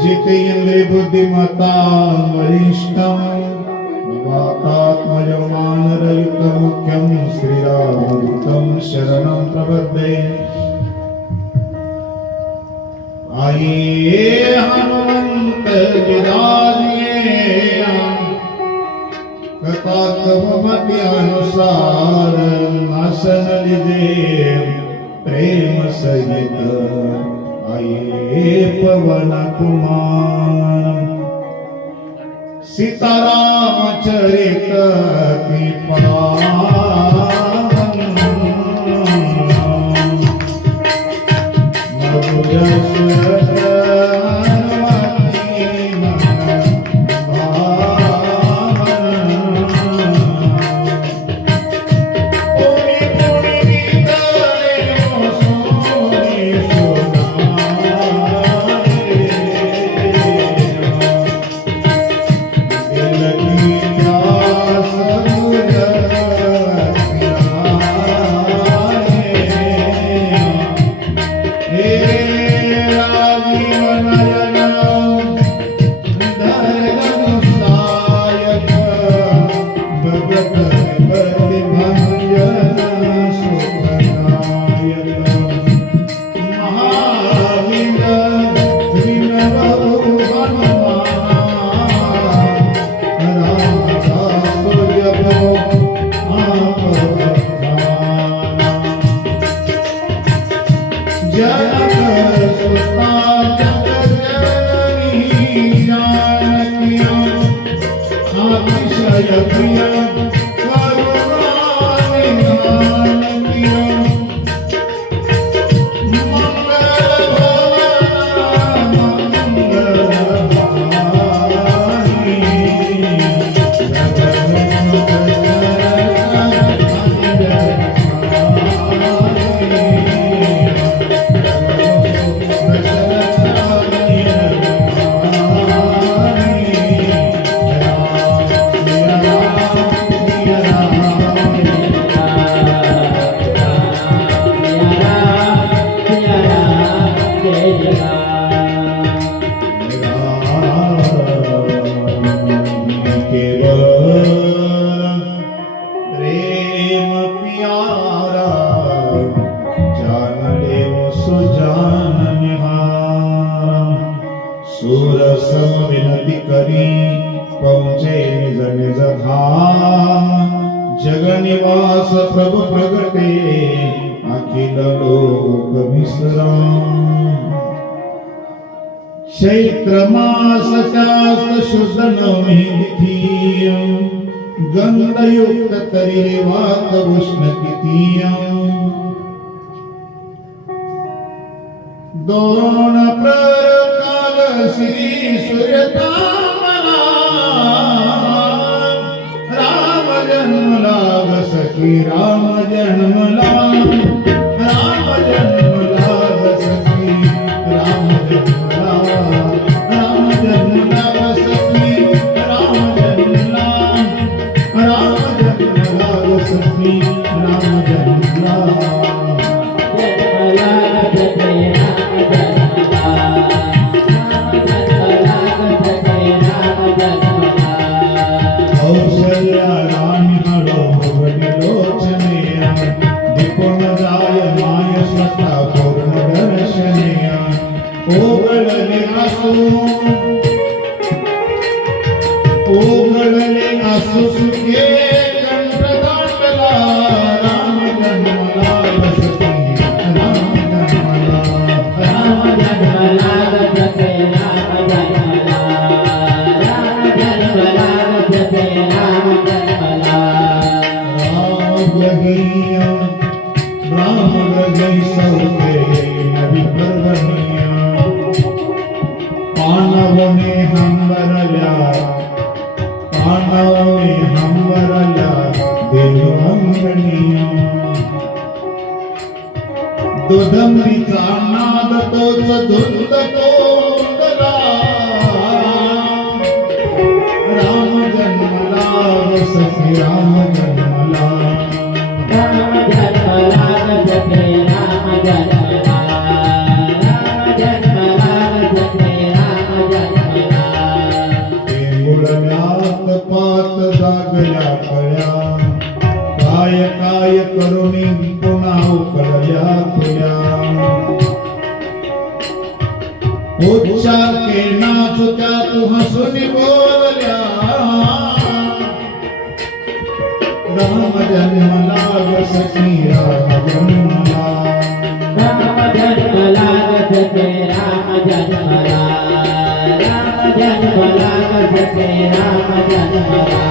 जितेन्द्रिय बुद्धिमता वरिष्ठं वातात्मजमानरयुक्तं मुख्यं श्रीरामदूतं शरणं प्रपद्ये। आइए हनुमंत विराजिए कथा कवमति अनुसार आसन लीजिए प्रेम सहित। आइए पवन कुमार सीताराम चरित चैत्र मासच्या शुद्ध नवमी तिथी गंधयुक्त तरी वात उष्ण किती दोन प्रकाल श्री सूर्यतामला राम जन्मला ग सखी राम जन्मला राम जन्मला ग सखी राम जन्मला राम जन्मला ग सखी राम जन्मला राम जन्मला ग सखी राम जन्मला ओघळले आसू सुखे कंठ दाटला राम जन्मला बसती राम जन्मला राम जन्मला बसते राम जन्मला राम जन्मला बसते राम जन्मला राम लगी सौते नवी परवनिया पानवने हंबरल्या पानवने हंबरल्या देव अंगणिया दुदंबीचा नाद तोच धुंद तोंडला राम जन्मला सखी राम जन्मला राम जन्मला सखी राम जन्मला राम जन्मला सखी राम जन्मला देऊळ्यात पात जागल्या कळ्या काय काय करुणी पुन्हा उकळल्या तुया उच्चार केना चुत्या तू हसून बोलल्या राम जन्मला ग सखी राम जन्मला राम जन्मला ग सखी राम जन्मला राम जन्मला ग सखी राम जन्मला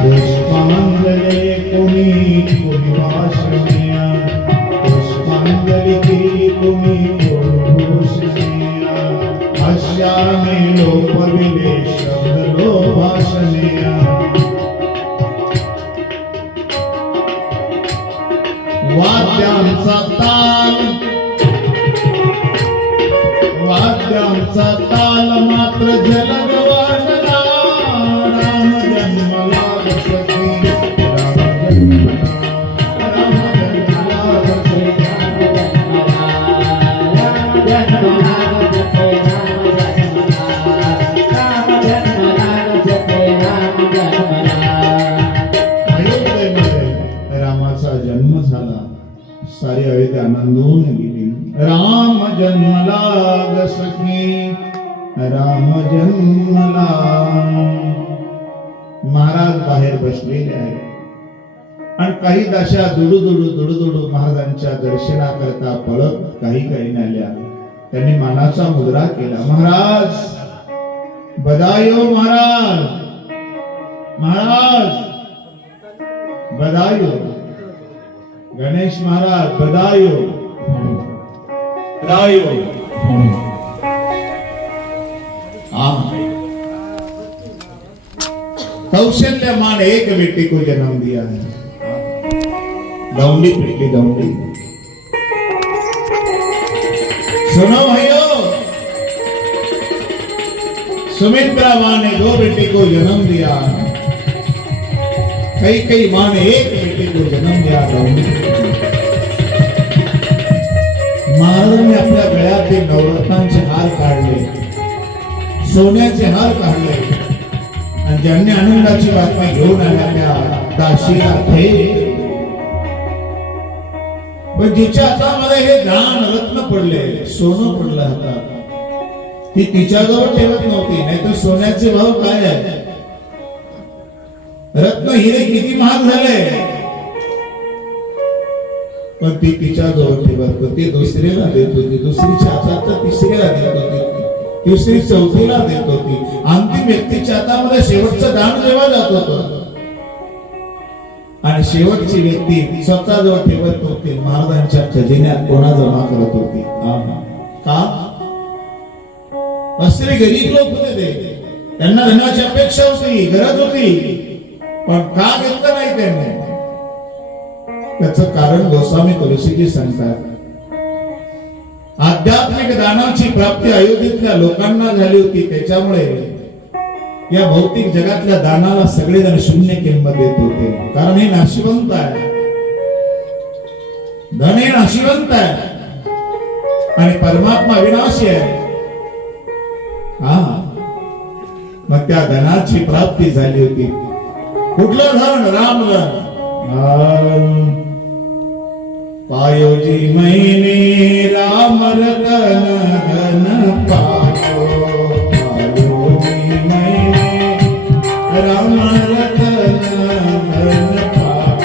पुष्पांजली कोणी कोणी वासनिया पुष्पांजली केली कोणी कोणी भूषणिया हास्याने लोपविले शब्द लोभाषणिया वाद्यांचा ताल मात्र जलद वाजला राम जन्मला ग सखी राम जन्मला राम जन्मला ग सखी राम जन्मला राम जन्मला ग सखी राम जन्मला राम जन्मला ग सखी राम जन्मला अयोध्येमध्ये रामाचा जन्म झाला सारी अयोध्या आनंदून गेली राम जन्मला ग सखी राम जन्मला महाराज बाहेर बसलेले आहेत आणि काही दाशा दुडू महाराजांच्या दर्शनाकरता पळत काही आल्या त्यांनी मानाचा मुद्रा केला महाराज बधायो महाराज महाराज बधायो गणेश महाराज बधायो बधायो कौशल्यमान एक बेटी को जन्म दिया है लौंडी बेटी लौंडी सुनो भाइयों सुमित्रा माँ ने 2 बेटी को जन्म दिया कई माँ ने एक बेटी को जन्म दिया लौंडी महाराजांनी आपल्या गळ्यातील नवरत्नांचे हार काढले सोन्याचे हार काढले आणि ज्यांनी आनंदाची बातमी घेऊन आल्या त्या दाशीला थेट पण जिच्या हातामध्ये हे दान रत्न पडले सोनं पडलं हातात ती तिच्याजवळ ठेवत नव्हती नाही तर सोन्याचे भाव काय आहे रत्न हिरे किती महाग झाले पण ती तिच्याजवळ ठेवत होती दुसऱ्याला देत होती दुसरीच्या हातात तर तिसऱ्याला देत होती तिसरी चौथीला देत होती. अंतिम व्यक्तीच्या हातामध्ये शेवटचं दान जेव्हा जात होतं आणि शेवटची व्यक्ती स्वतःजवळ ठेवत होती, महाराजांच्या खजिन्यात कोणा जमा करत होती. का? असले गरीब लोक होते ते, त्यांना धनाची अपेक्षा होती, गरज होती, पण का घेतलं नाही त्यांनी? त्याचं कारण गोस्वामी तुलसीजी सांगतात. आध्यात्मिक दानाची प्राप्ती अयोध्येतल्या लोकांना झाली होती, त्याच्यामुळे या भौतिक जगातल्या दानाला सगळेजण शून्य किंमत देत होते. कारण हे नाशिवंत आहे, धन हे नाशिवंत आहे आणि परमात्मा विनाशी आहे. मग त्या धनाची प्राप्ती झाली होती. कुठलं धन? राम धन. पायोजी मैने राम रतन धन पायो, पायोजी मैने राम रतन धन पायो.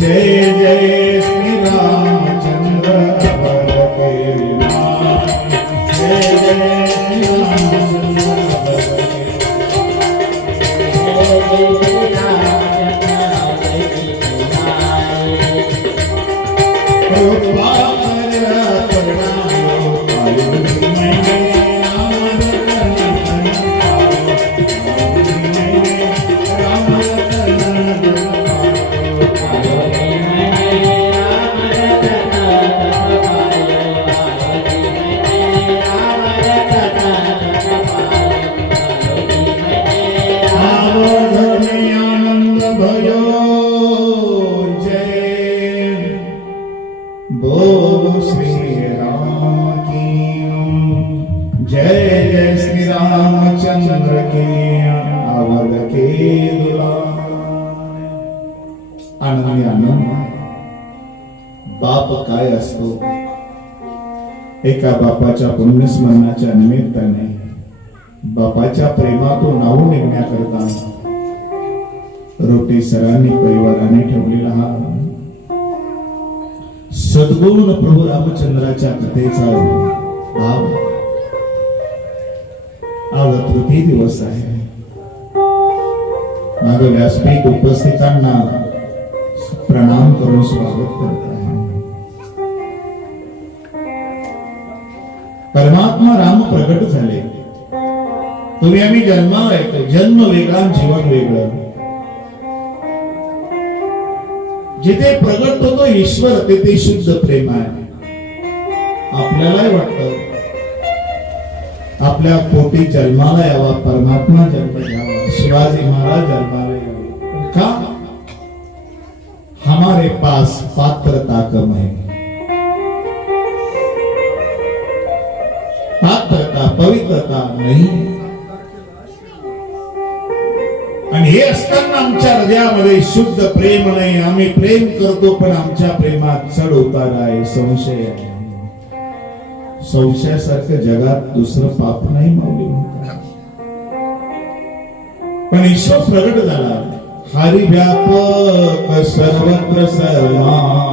जय जय श्री रामचंद्र अवर के नाम, जय जय श्री रामचंद्र अवर के आनंदी आनंद. बाप काय असतो? एका बापाच्या पुण्यस्मरणाच्या निमित्ताने बापाच्या प्रेमातून नावून निघण्याकरता रोटी सरांनी परिवाराने ठेवलेला हा सद्गुण प्रभू रामचंद्राच्या कथेचा भाव आज तृतीय दिवस आहे. माझं व्यासपीठ उपस्थितांना प्रणाम करून स्वागत करत आहे. परमात्मा राम प्रगट झाले. तुम्ही आम्ही जन्माला येतो, जन्म वेगळा जीवन वेगळं. जिथे प्रगट होतो ईश्वर तिथे शुद्ध प्रेम आहे. आपल्यालाही वाटतं आपल्या पोटी जन्माला यावा, परमात्मा जन्म घ्यावा, शिवाजी महाराज जन्माला यावे. का? हमारे पास पात्रता कम है. पात्रता पवित्रता नहीं. आणि हे असताना आमच्या हृदयामध्ये शुद्ध प्रेम नाही. आम्ही प्रेम करतो पण आमच्या प्रेमात चढ उतार आहे, संशय आहे. संशयासारखं जगात दुसरं पाप नाही माऊली म्हणतात. पण ईश्वर प्रगट झाला. हरि व्यापक सर्वत्र समान,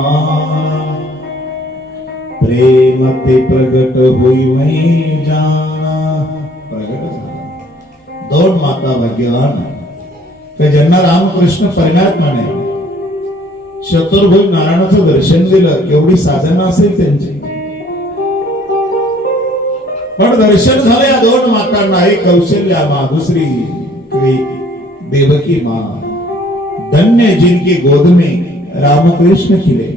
प्रेम ते प्रगट होई मै जाना. प्रगट झाला. दोन माता भाग्यवान की ज्यांना रामकृष्ण परमात्माने चतुर्भुज नारायणाचं दर्शन दिलं. केवढी साधना असेल त्यांची. पण दर्शन झालं या दोन मातांना. एक कौशल्या माँ, दुसरी देवकी माँ. धन्य जिनके गोद में रामकृष्ण खिले.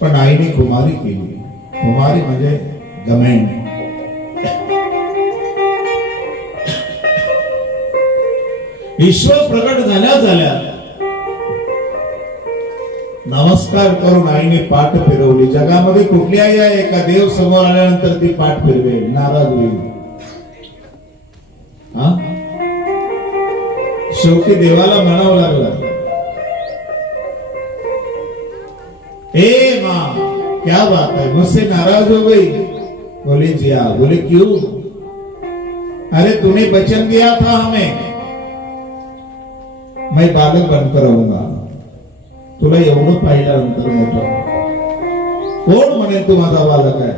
पण आईने कुमारी केली. कुमारी म्हणजे गमेंड. ईश्वर प्रगट झाल्या नमस्कार करून आईने पाठ फिरवली. जगामध्ये कुठली आई आहे का देव समोर आल्यानंतर ती पाठ फिरवेल, नाराज होईल? शेवटी देवाला म्हणावं लागलं, ए माँ क्या बात है, मुझसे नाराज हो गई? बोले जी हाँ. बोले क्यों? अरे तूने वचन दिया था हमें, मैं बालक बनकर रहूंगा. तुला एवढं पाहिल्यानंतर मोठं कोण म्हणेल तू माझा बालक आहे?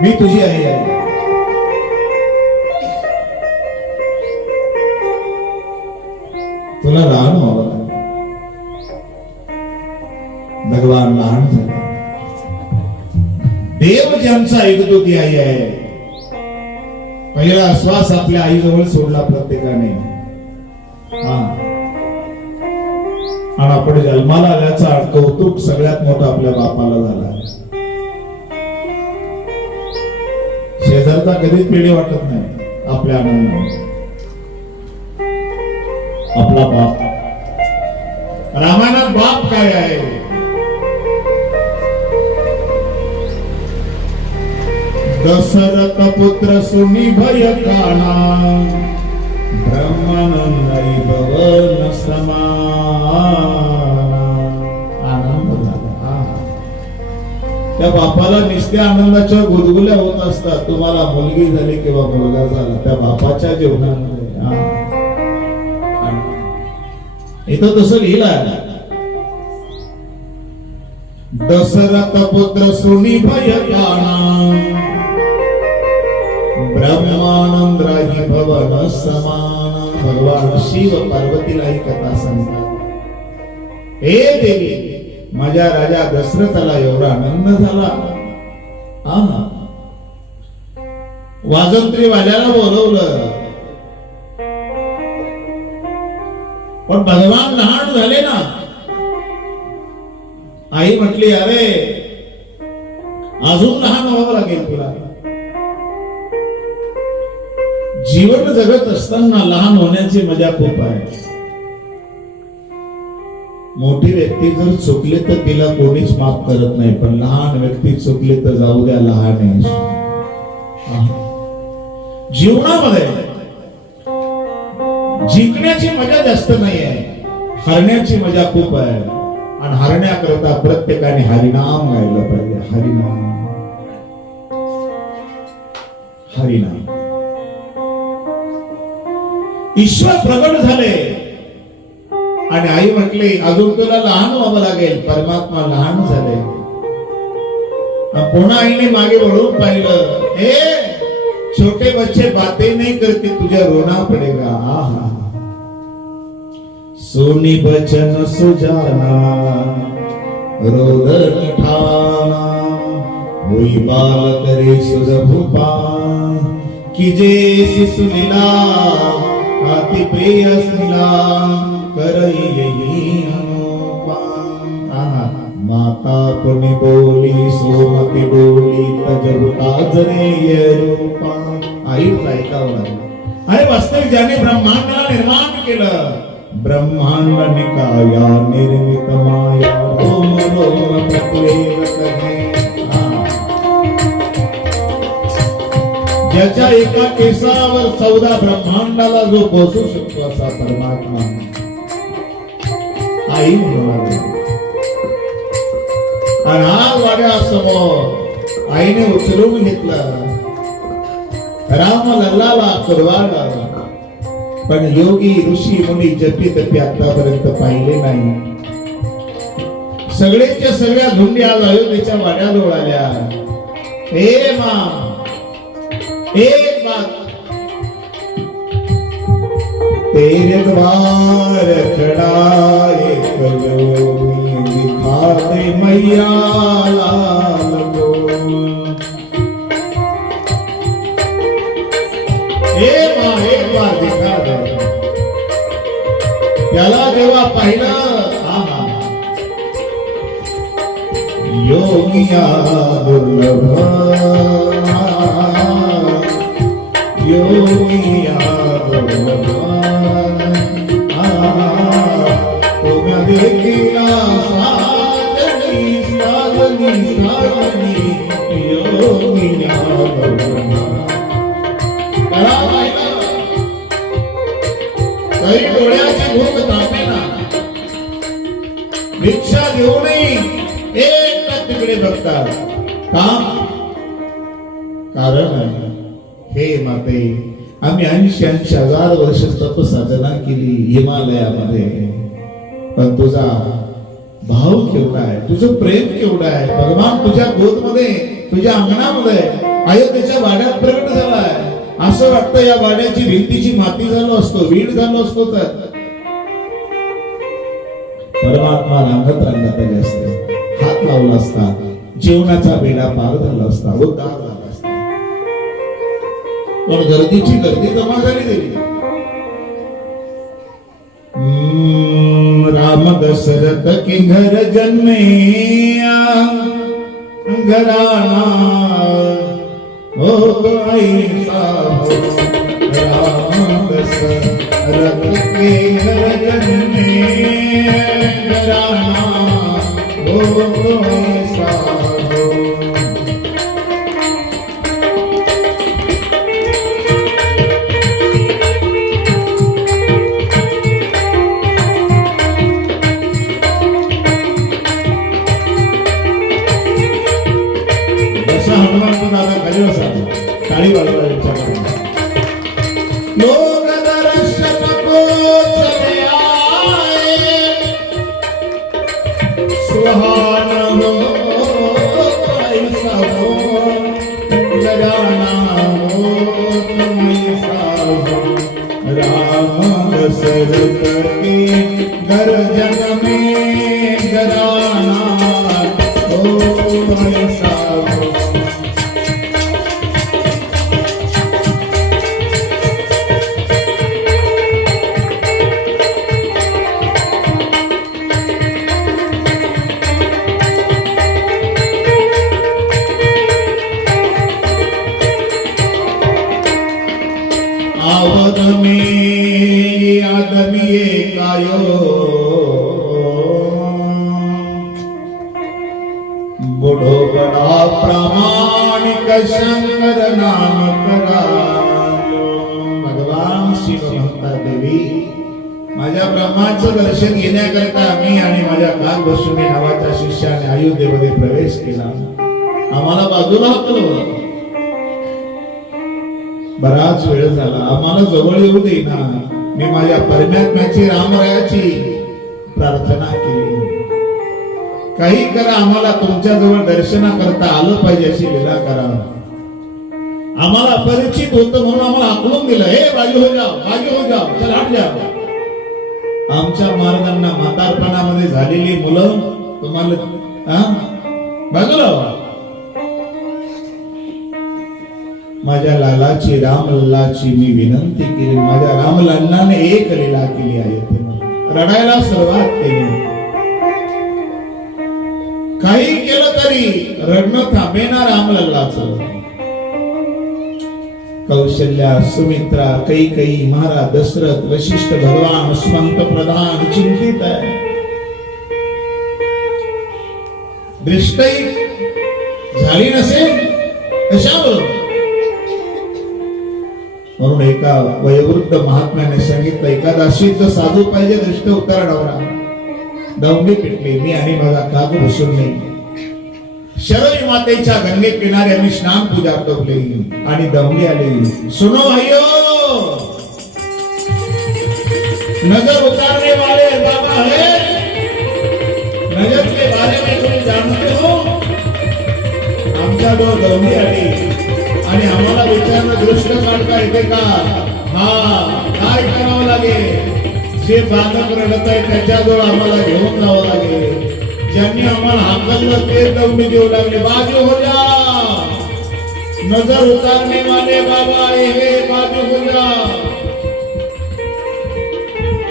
मी तुझी आई आहे. तुला लहान व्हावं लागेल. भगवान लहान झाले. देव ज्यांचा ऐकतो ती आई आहे. पहिला श्वास आपल्या आईजवळ सोडला प्रत्येकाने. आणि आपण जन्माला आल्याचा कौतुक सगळ्यात मोठा आपल्या बापाला झाला. शेजारचा कधीच पेढे वाटत नाही आपल्या आनंदाने. आपला बाप. रामायणात बाप काय आहे? दशरथ पुत्र सुनी भय काना, ब्रह्मानंदई भवन समान. आनंद झाला. त्या बापाला निस्त्या आनंदाच्या गुदगुल्या होत असतात. तुम्हाला मुलगी झाली किंवा मुलगा झाला, त्या बापाच्या जीवनामध्ये इथं तसं लिहिलं, दशरथ पुत्र सुनी भय काना, ब्रह्मानंद राही भवन समान. भगवान शिव पार्वतीला ही कथा सांगतात. हे देवी, माझ्या राजा दशरथाला एवढा आनंद झाला. वाजंत्री वाल्याला बोलवलं, पण भगवान लहान झाले ना. आई म्हटली, अरे अजून लहान व्हावं लागेल तुला. जीवन जगत असताना लहान होण्याची मजा खूप आहे. मोठी व्यक्ती जर चुकले तर तिला कोणीच माफ करत नाही, पण लहान व्यक्ती चुकले तर जाऊ द्या, लहान आहे. जीवनामध्ये जिंकण्याची मजा जास्त नाही आहे, हरण्याची मजा खूप आहे. आणि हरण्याकरता प्रत्येकाने हरिनाम गायलं पाहिजे. हरिनाम, हरिनाम. ईश्वर प्रगट झाले आणि आई म्हटली, अजून तुला लहान व्हावं लागेल. परमात्मा लहान झाले. पुन्हा आईने मागे वळून पाहिलं, हे छोटे बच्चे बातें नहीं करते, तुझे रोना पडेगा. आहा, सोनी बचन सुजाना, रोदन ठाना, होई बाल करे सुध भूपा, कीजे शिशुलीला अति प्रिय सुला, करई यही अनुपा. माता पुण्य बोली सोमती बोली, तजबुता जरे रूपा. आईच ऐकावं लागलं. अरे वास्तविक ज्याने ब्रह्मांडाला निर्माण केलं, ब्रह्मांड निकाया निर्मित माया, रोम रोम प्रत्येक कहे. ज्याच्या एका केसावर 14 ब्रह्मांडाला जो पोचू शकतो असा परमात्मा आई म्हणून आणि आज वाड्यासमोर आईने उचलून घेतलं. राम लल्लाला कुरवाडा, पण योगी ऋषी मुनी जपी तपी आतापर्यंत पाहिले नाही. सगळेच्या सगळ्या झुंडी आज अयोध्येच्या वाड्याजवळ आल्या. हे मा एक बात, तेरे द्वार खड़ा एक योगी दिखा दे मैया लाल को. एक बार दिखा दे. त्याला जेव्हा पाहिलं, योगिया दुर्लभ, योगिया दुर्लभ, तुम्हें देखिला साजनी साजनी साजनी योगिया दुर्लभ. काही डोळ्याची भूक तापेना, भिक्षा घेऊनही एक तिकडे बघतात. कारण हे माते, आम्ही 80,000 वर्ष तप साधना केली हिमालयामध्ये, पण तुझा भाव केवढा आहे, तुझं प्रेम केवढं आहे. भगवान तुझ्या गोदमध्ये, तुझ्या अंगणामध्ये, अयोध्येच्या वाड्यात प्रकट झालाय. असं वाटतं या वाड्याची भिंतीची माती झालो असतो, वीट झालो असतो तर परमात्मा रांगत रांगत आले असते, हात लावला असता, जीवनाचा बेडा पार झाला असता, उद्धार झाला असता. पण गर्दीची गर्दी जमा झाली देवी. राम दशरथ के घर जन्मे घराना हो ऐसा हो. राम दशरथ के घर जन्मे घराना हो ऐसा हो. जसा हनुमान दादा खाली बसा, टाळी वाजवा यांच्याकडे. लोक दर्शन को चले आए, सुहाना हो ऐसा हो. गजाना हो ऐसा हो. राम दशरथ के घर जन्मे घराना हो ऐसा हो. आवद में आदमी कायो, बुढ़ो बड़ा प्रामाणिक शंकर नाम करायो. भगवान शिव म्हणतात, देवी माझ्या ब्रह्माचं दर्शन घेण्याकरिता मी आणि माझ्या कालभस्मी नावाच्या शिष्याने अयोध्येमध्ये प्रवेश केला. आम्हाला बाजूला हकलवलं. बराच वेळ झाला, आम्हाला जवळ येऊ देईना. मी माझ्या परमात्म्याची रामरायाची प्रार्थना केली, काही करा, आम्हाला तुमच्या जवळ दर्शना करता आलं पाहिजे अशी लीला करा. आम्हाला परिचित होतं म्हणून आम्हाला आकलून दिलं, हे बाजू हो जाओ, बाजू हो जाओ, चल हट जाओ. आमच्या मार्गांना म्हातारपणामध्ये झालेली मुलं तुम्हाला बाजूला व्हा. माझ्या लालाची, राम लल्लाची मी विनंती केली. माझ्या राम लल्लाने एक लीला केली आहे, रडायला सुरुवात केली. काही केलं तरी रडणं थांबेना राम लल्लाचं. कौशल्या, सुमित्रा, कैकेयी, महाराज दशरथ, वशिष्ठ, भगवान, सुमंत प्रधान चिंतित आहे. दृष्टी झाली नसेल कशाबरोबर म्हणून एका वयोवृद्ध महात्म्याने सांगितलं, एकादशीत साधू पाहिजे दृष्ट उतारा डावरा. दौंडी पिटली मी आणि माझा काकू बसून नाही. शरयू मातेच्या गंगे किनारे आम्ही स्नान पूजा करली आणि दौंडी आली. सुनो भाइयों, नजर उतारने वाले बाबा है, नजर के बारे में कोई जानते हो? आमच्या जो दौंडी आली आणि आम्हाला विचारलं दृष्ट काढता येते का? हा, काय करावं लागेल? जे बालक रडत आहे त्याच्याजवळ आम्हाला घेऊन जावं लागेल. ज्यांनी आम्हाला हाकललं ते दौंडी देऊ लागले. बाजू हो जा, नजर उतारने वाले बाबा हे बाजू हो जा.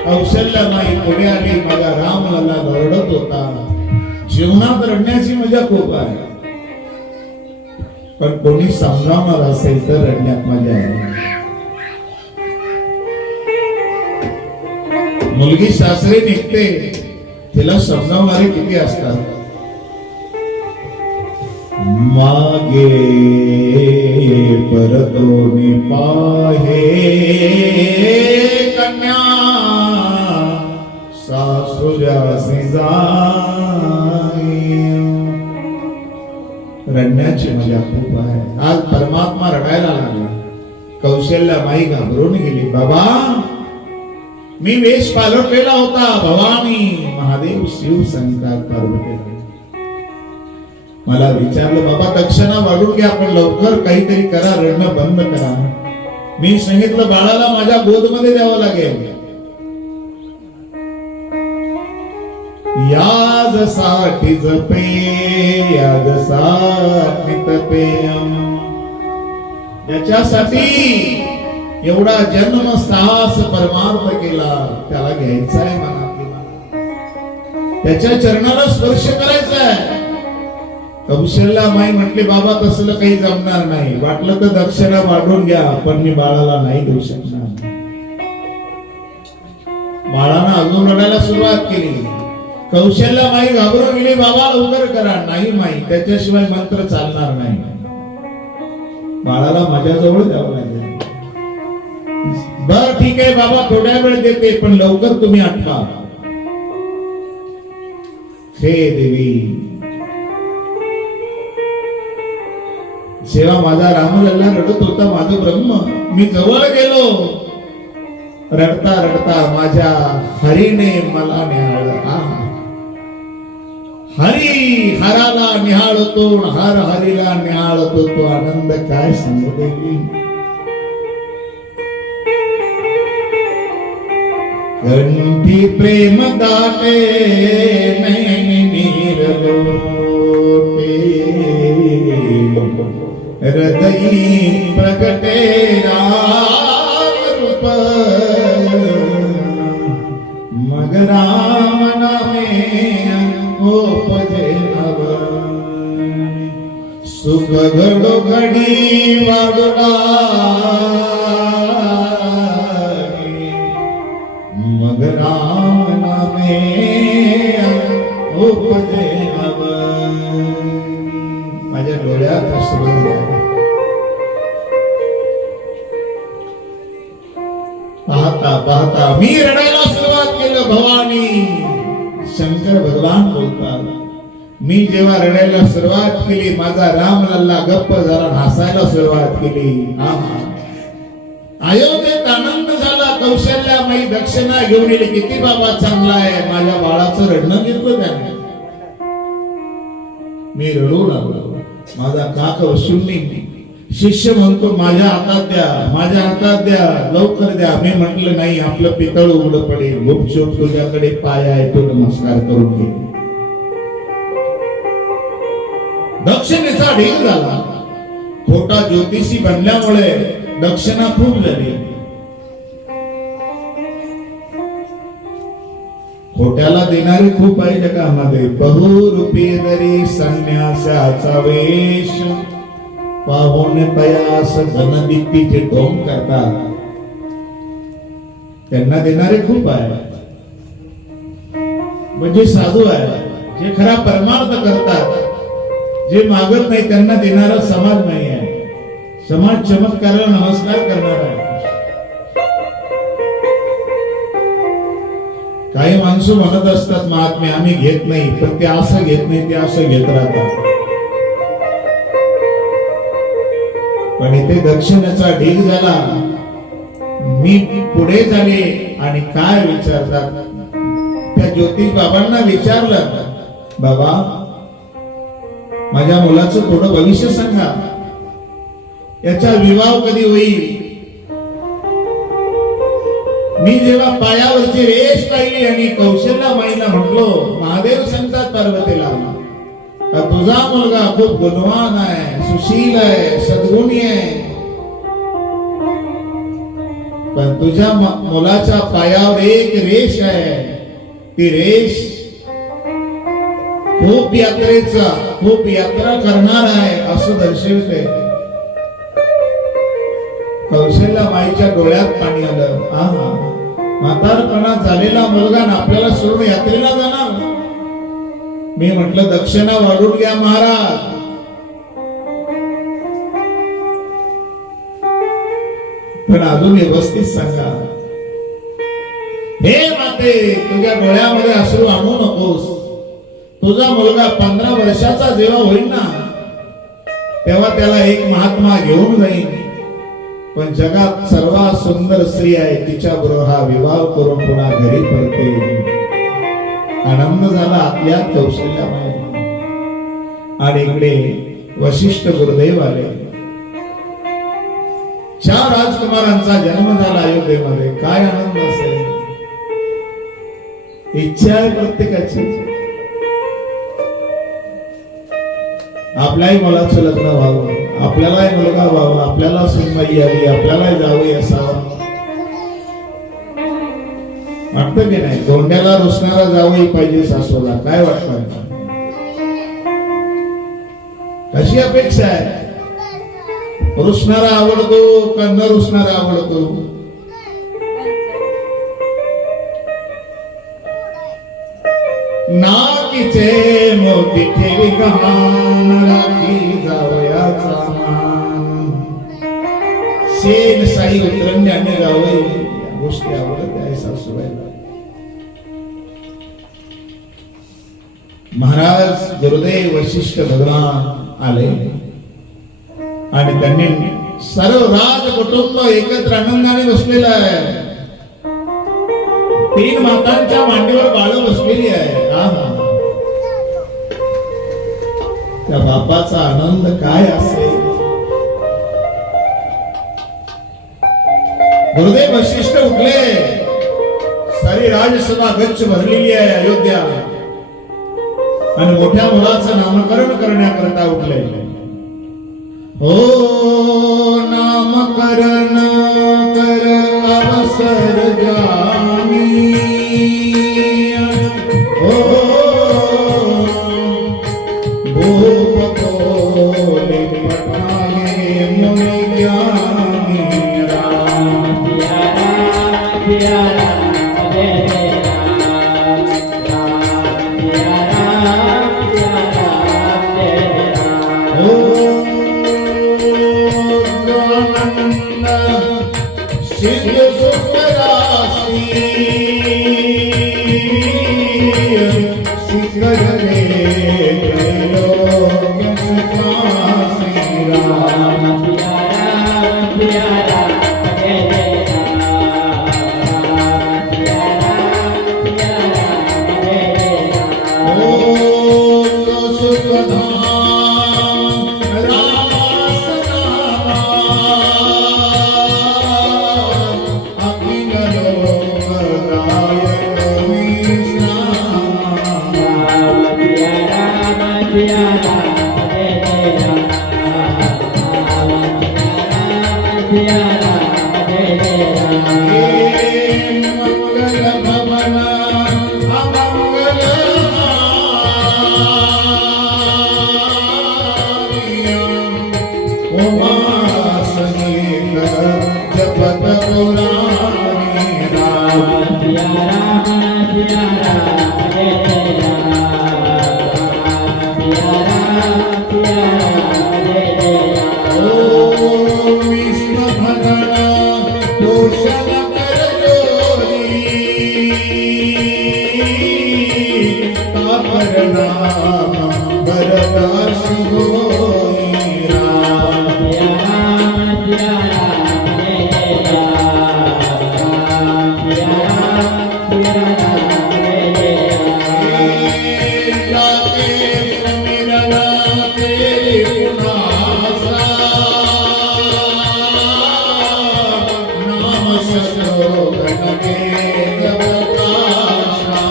कौशल्यामाई पुढे आली. माझा राम लल्ला रडत होता. जीवनात रडण्याची मजा खूप आहे, पण कोणी समजावणार असेल तर रडण्यात मजा आहे. मुलगी सासरी निघते, तिला समजावणारे किती असतात. मागे परतोनी पाहे कन्या सासू जासी जाई. रडण्याची मजा खूप आहे. आज परमात्मा रडायला लागला. कौशल्यामाई घाबरून गेली. बाबा, मी वेश पालटलेला होता. भवानी महादेव शिव शंकर पार्वती मला विचारलं, बाबा दक्षिणा वाढून घ्या, पण लवकर काहीतरी करा, रडणं बंद करा. मी सांगितलं, बाळाला माझ्या गोदमध्ये द्यावं लागेल. याजसाठी जपे, याजसाठी तपे, याच्यासाठी एवढा जन्म साहस परमार्थ केला, त्याला घ्यायचा आहे मनातली मनात, त्याच्या चरणाला स्पर्श करायचा आहे. कौशल्यामाई म्हटले, बाबा तसलं काही जमणार नाही. वाटलं तर दक्षिणा वाढून घ्या, पण मी बाळाला नाही देऊ शकणार. बाळानं अजून रडायला सुरुवात केली. कौशल्यामाई घाबरून गेली. बाबा लवकर करा. नाही माई, त्याच्याशिवाय मंत्र चालणार नाही. बाळाला माझ्याजवळ द्यावं लागेल. बर ठीक आहे बाबा, थोड्या वेळ देते, पण लवकर तुम्ही आठवा. हे देवी, जेव्हा माझा रामलल्ला रडत होता, माझं ब्रह्म, मी जवळ गेलो. रडता रडता माझ्या हरीने मला निहाळलं. हरी हराला निहाळतो, हर हरीला निहाळतो. तो आनंद काय सांगू देवी. कंठी प्रेम दाटे, नैनी नीर लोटे, हृदयी प्रगटे राम रूप. मग राम नामे उपजे नव. सुख घडो घडी वाढला, मग राम नामे उपजे नव. माझ्या डोळ्यात अश्रू आले. पाहता पाहता मी रडायला सुरुवात केलं. भवानी शंकर भगवान बोलतात. मी जेव्हा रडायला सुरुवात केली, माझा राम लल्ला गप्प झाला, हसायला सुरुवात केली. अयोध्येत आनंद झाला. कौशल्यामाई दक्षिणा घेऊन येईल. किती बाबा चांगला आहे. माझ्या बाळाचं रडणं घेतलं त्याने. मी रडू लागलो. माझा काक वसून नाही. शिष्य म्हणतो, माझ्या हातात द्या, माझ्या हातात द्या, लवकर द्या. मी म्हटलं नाही, आपलं पितळ उघड पडेल. गुपचूप तुझ्याकडे पाय आहे, तो नमस्कार करून घे. दक्षिणेचा ढीग झाला. खोटा ज्योतिषी बनल्यामुळे दक्षिणा खूप झाली. खोट्याला देणारी खूप आहे जगामध्ये. बहुरूपी जरी संन्यासाचा वेश, पाहून तयास धनदीप्तीचे ढोंग करतात. त्यांना देणारे खूप आहे. म्हणजे साधू आहे, जे खरा परमार्थ करतात. जे मागत नाही त्यांना देणारा समाज नाही आहे. समाज चमत्काराला नमस्कार करणार आहे. काही माणसं म्हणत असतात महात्मे आम्ही घेत नाही, पण ते असं घेत नाही, ते असं घेत राहतात. पण इथे दक्षिणेचा ढीग झाला. मी पुढे झाले आणि काय विचारतात, त्या ज्योतिष बाबांना विचारलं, बाबा माझ्या मुलाचं थोडं भविष्य सांगा, याचा विवाह कधी होईल. मी जेव्हा पायावरची रेष पाहिली आणि कौशल्या माईला म्हटलो, महादेव सांगतात पार्वतीला, तुझा मुलगा खूप गुणवान आहे, सुशील आहे, सद्गुणी आहे, पण तुझ्या मुलाच्या पायावर एक रेष आहे, ती रेष खूप यात्रा करणार आहे असं दर्शवते. कौशल्या माईच्या डोळ्यात पाणी आलं. आहा, म्हातारपणात झालेला मुलगा आपल्याला सोडून यात्रेला जाणार. मी म्हटलं दक्षिणा वाढून घ्या महाराज. पण अजून व्यवस्थित सांगा, हे माते तुझ्या डोळ्यामध्ये अश्रू आणू नकोस. तुझा मुलगा 15 वर्षाचा जेव्हा होईल ना, तेव्हा त्याला एक महात्मा घेऊन जाईल. पण जगात सर्वात सुंदर स्त्री आहे, तिच्या बरोबर हा विवाह करून पुन्हा घरी परते. आनंद झाला आपल्या कौशल्यामुळे. आणि इकडे वशिष्ठ गुरुदेव आले. 4 राजकुमारांचा जन्म झाला अयोध्येमध्ये. काय आनंद असेल. इच्छा आहे प्रत्येकाची, आपल्याही मुलाचं लग्न व्हावं, आपल्यालाही मुलगा व्हावा, आपल्याला सुनबाई यावी, आपल्यालाही जावई असावा. वाटतं की नाही. धोंड्याला रुसणारा जावई पाहिजे सासूला. काय वाटतं, कशी अपेक्षा आहे. रुसणारा आवडतो का न रुसणारा आवडतो. नाकीचे मोती ठेवी गहाण, राखी जावयाचा मान. शेण साई उतरंड्याने जावई, या गोष्टी आवडत आहे सासूबाईला. महाराज गुरुदेव वशिष्ठ भगवान आले आणि त्यांनी सर्व राज कुटुंब एकत्र आनंदाने बसलेलं आहे. 3 मातांच्या मांडीवर बाळ बसलेली आहे. त्या बापाचा आनंद काय असेल. गुरुदेव वशिष्ठ उठले. सारी राजसभा गच्च भरलेली आहे अयोध्या, आणि मोठ्या मुलाचं नामकरण करण्याकरता उठले. हो नामकरण कर अवसर जानी, हो भूप कोले पठाए मुनि ज्ञानी. राम प्यारा प्यारा के जब काशा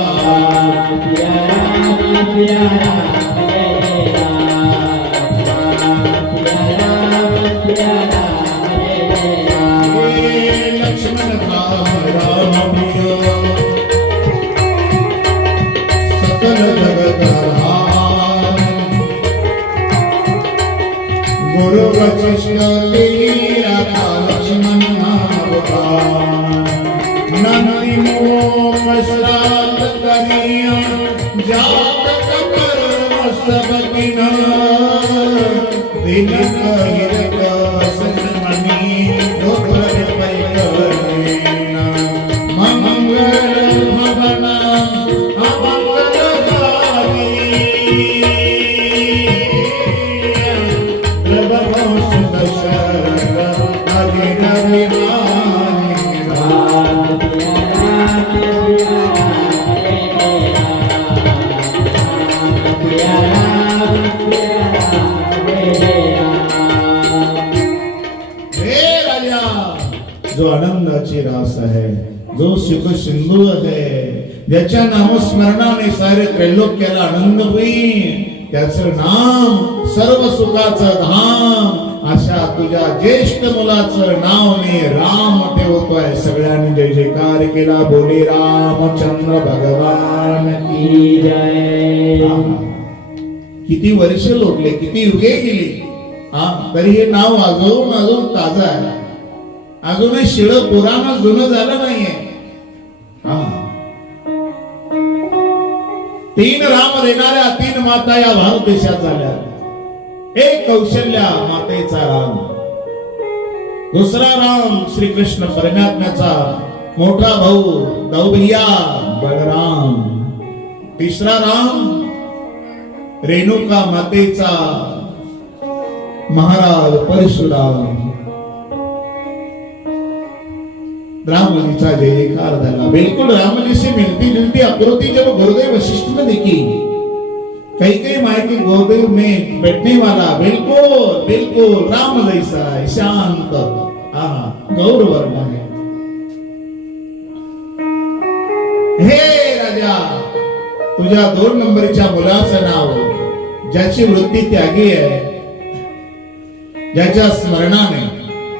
सिया राम जय जय राम सिया राम जय जय राम हे लक्ष्मण राम प्रिय सकल जगत गुरु वशिष्ठ लीला लक्ष्मण नंदी मोम श्राद्ध करिया जातक कर्म सब किना दिन हिरक सन्मणि दोहर पैकरेना मंगल भवन अमंगलकारी जो आनंदाची रास आहे, जो सुख सिंधू आहे, ज्याच्या नामस्मरणाने सारे त्रैलोक्याला आनंद होईल, त्याचं नाम सर्व सुखाचं धाम, अशा तुझ्या ज्येष्ठ मुलाचं नाव मी राम ठेवतोय. सगळ्यांनी जय जयकार केला. बोले रामचंद्र भगवान की जय. किती वर्ष लोटले, किती युगे गेली, तरी हे नाव अजून ताजं आहे. अजूनही शिळ पुराण जुनं झालं नाहीये. तीन राम देणाऱ्या तीन माता या भारत देशात झाल्या. एक कौशल्या मातेचा राम, दुसरा राम श्रीकृष्ण परमात्म्याचा मोठा भाऊ दौभैया बलराम, तिसरा राम रेणुका मातेचा महाराज परशुराम. रामलीचा जय जयकार झाला. बिल्कुल रामली से मिलती जुलती आकृति जब गुरुदेव वशिष्ठ में देखी, कई मायके गुरुदेव में बैठने वाला बिल्कुल राम जैसा है, शांत, गौर वर्ण है. हे राजा, तुझ्या 2 नंबरच्या मुलाचं नाव, ज्याची वृत्ती त्यागी आहे, ज्याच्या स्मरणाने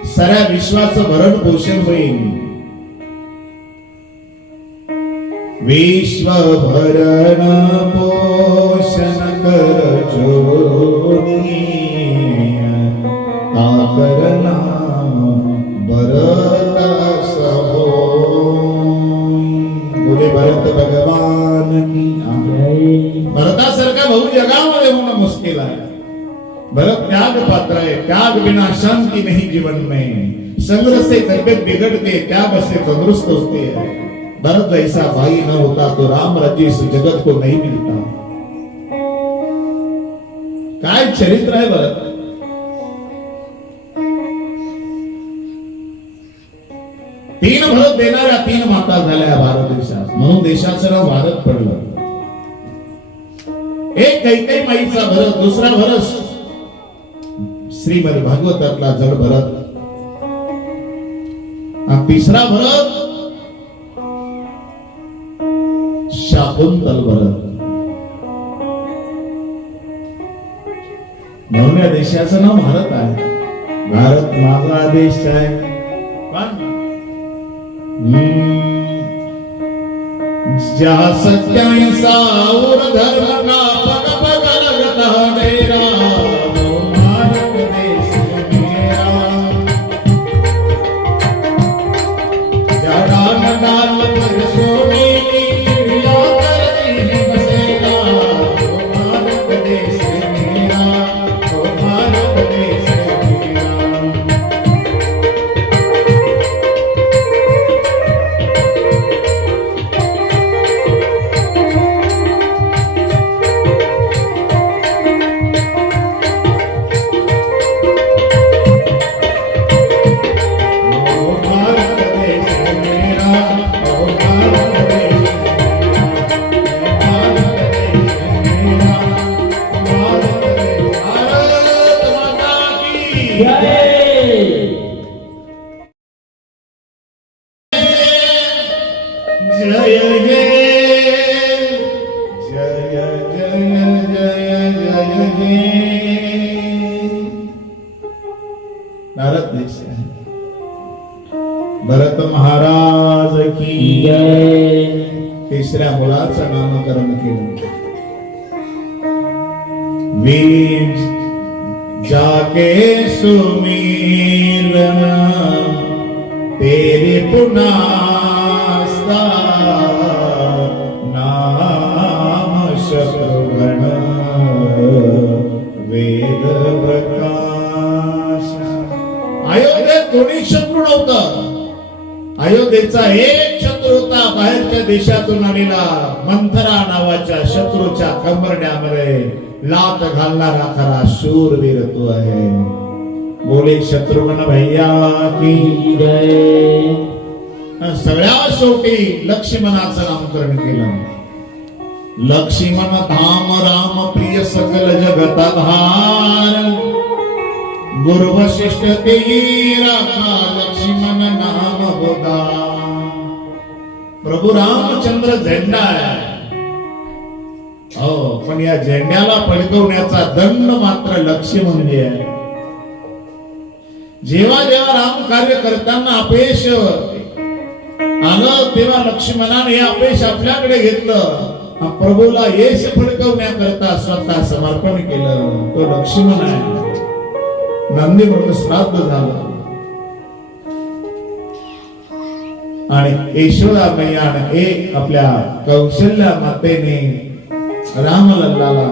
साऱ्या विश्वाचं भरण पोषण होईल. विश्व भरण पोषण कर जोनी ताकर नाम भरत सबो. बोले भरत भगवान की जय. भरतासारखा भाऊ जगामध्ये होणं मुश्किल आहे. भरत त्याग पात्र है, त्याग बिना शांति नहीं जीवन में. संघर्ष से तबियत बिगड़ते, त्याग से तंदुरुस्त होते हैं. भरत जैसा भाई न होता तो राम राज्य इस जगत को नहीं मिलता. काय चरित्र आहे भरत. तीन भरत देणाऱ्या 3 माता झाल्या भारत देशात, म्हणून देशाचं नाव भारत पडलं. एक कैकेयी माईचा भरत, दुसरा भरत श्रीमद भागवतातला जड भरत, आणि तिसरा भरत शाकुंतल भरत. म्हणून या देशाचं नाव भारत आहे. भारत माझा देश आहे. ज्या सत्याहिंसा और धर्म का पग पग लगता डेरा, भारत देश मेरा. ज्या डाल डाल पर सोने की चिड़िया करती है बसेरा, भारत देश मेरा, भारत देश मेरा. जय हे जय जय जय जय हे नारद देश भरत महाराज की जय तिसऱ्या मुलाचं नामकरण केलं वीर जाके सुमिरन तेरे पुनास्ता नाम शत्रुघ्न वेद प्रकाश. अयोध्येत कोणी शत्रू नव्हता. अयोध्येचा एक शत्रू होता बाहेरच्या देशातून आलेला मंथरा नावाच्या शत्रूच्या कंबरड्यामध्ये लात घालणारा खरा शूरवीर तो आहे. बोले शत्रुघ्न भैया की जय. सगळ्या शेवटी लक्ष्मणाचं नामकरण केलं. लक्ष्मण धाम राम प्रिय सकल जगताधार गुरु वशिष्ठ तेही राखा लक्ष्मण नाम होता. प्रभू रामचंद्र झेंडा आहे. हो पण या झेंड्याला फडकवण्याचा दंड मात्र लक्ष्मण जे आहे. जेव्हा जेव्हा राम कार्य करताना अपयश आलं तेव्हा लक्ष्मणाने हे अपयश आपल्याकडे घेतलं. प्रभूला यश फडकवण्याकरता स्वतः समर्पण केलं. तो लक्ष्मण आहे. नंदी म्हणून श्राद्ध झालं आणि यशोदा मैयाने एक आपल्या कौशल्या मातेने रामलल्लाला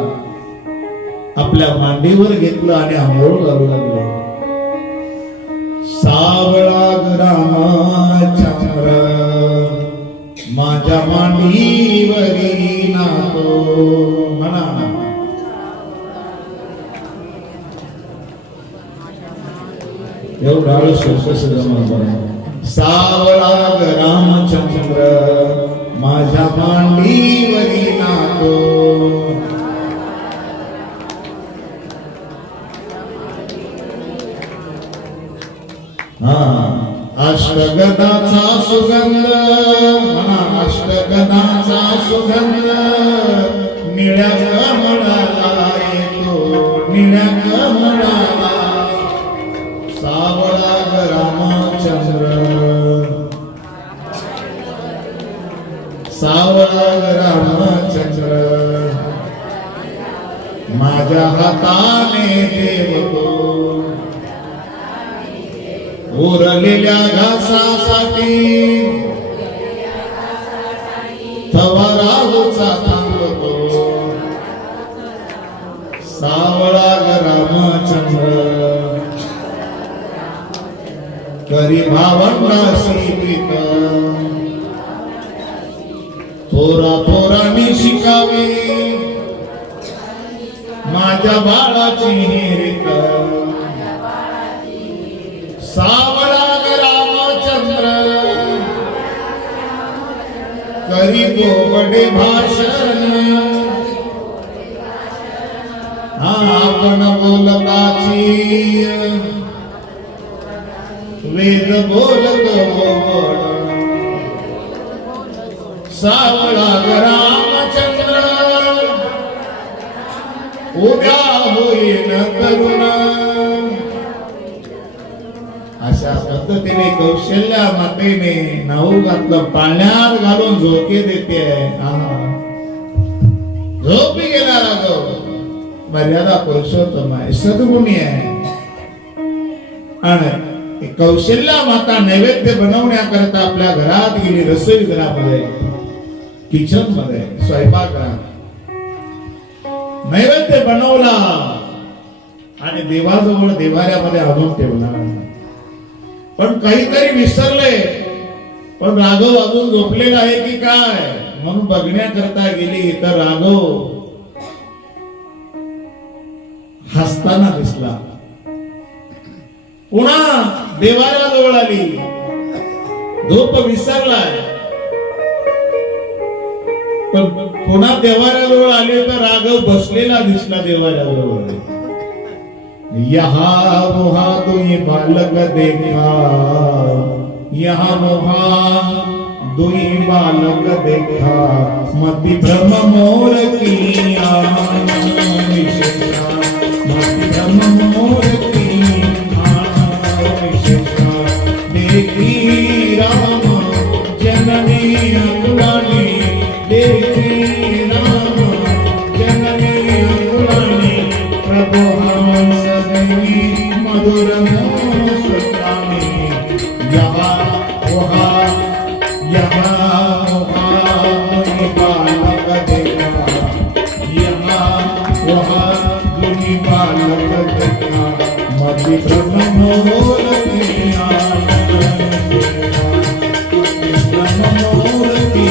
आपल्या मांडीवर घेतलं आणि आंघोळ घालू लागले. सावळा रामचंद्र माझ्या मांडीवरी नातो म्हणा. एवढा शोकस सावळा रामचंद्र माझ्या मांडीवरी नातो. अष्टगदाचा सुगंध म्हणा. अष्टगदाचा सुगंध निळ्या कमळाला येतो. निळ्या कमळाला सावळा रामचंद्र सावळा रामचंद्र माझ्या हाताने ठेवतो. उरलेल्या घासासाठी थवा राहूचा थांबतो. सावळा रामचंद्र करी भावंडाशी प्रीत. थोरा थोरांनी शिकावे माझ्या बाळाची ही रीत. सावळा रामचंद्र करी गोवडे भाषण. आपण बोलताची वेद बोलतो. सावळा रामचंद्र उद्या होईन तरुण. अशा पद्धतीने कौशल्या मातेने नाऊ घातलं. पाण्यात घालून झोके देते. झोपी गेला राघव. मर्यादा पुरुषोत्तम आहे. सद्गुणी आहे. आणि कौशल्या माता नैवेद्य बनवण्याकरता आपल्या घरात गेली. रसोई घरामध्ये किचन मध्ये स्वयंपाकघरात नैवेद्य बनवला आणि देवाजवळ देवाऱ्यामध्ये आणून ठेवला. पण काहीतरी विसरले. पण राघव अजून झोपलेला आहे की काय म्हणून बघण्याकरता गेली. तर राघव हसताना दिसला. पुन्हा देवाऱ्याजवळ आली. झोप विसरलाय. पण पुन्हा देवाऱ्याजवळ आले तर राघव बसलेला दिसला देवाऱ्याजवळ. यहाँ वहाँ तो ये बालक देखा. यहाँ वहाँ दुई बालक देखा मति भ्रम मोर किया विशेषा मति भ्रम मोर किया विशेषा देखी राम जननी अकुलानी देखी राम जननी अकुलानी प्रभु हंस देवी मधुर सुत्रामी यहाँ वहाँ यहाँ वहाँ बालक देखा यहाँ वहाँ दुनी बालक देखा मति भ्रम मोर किया मोर की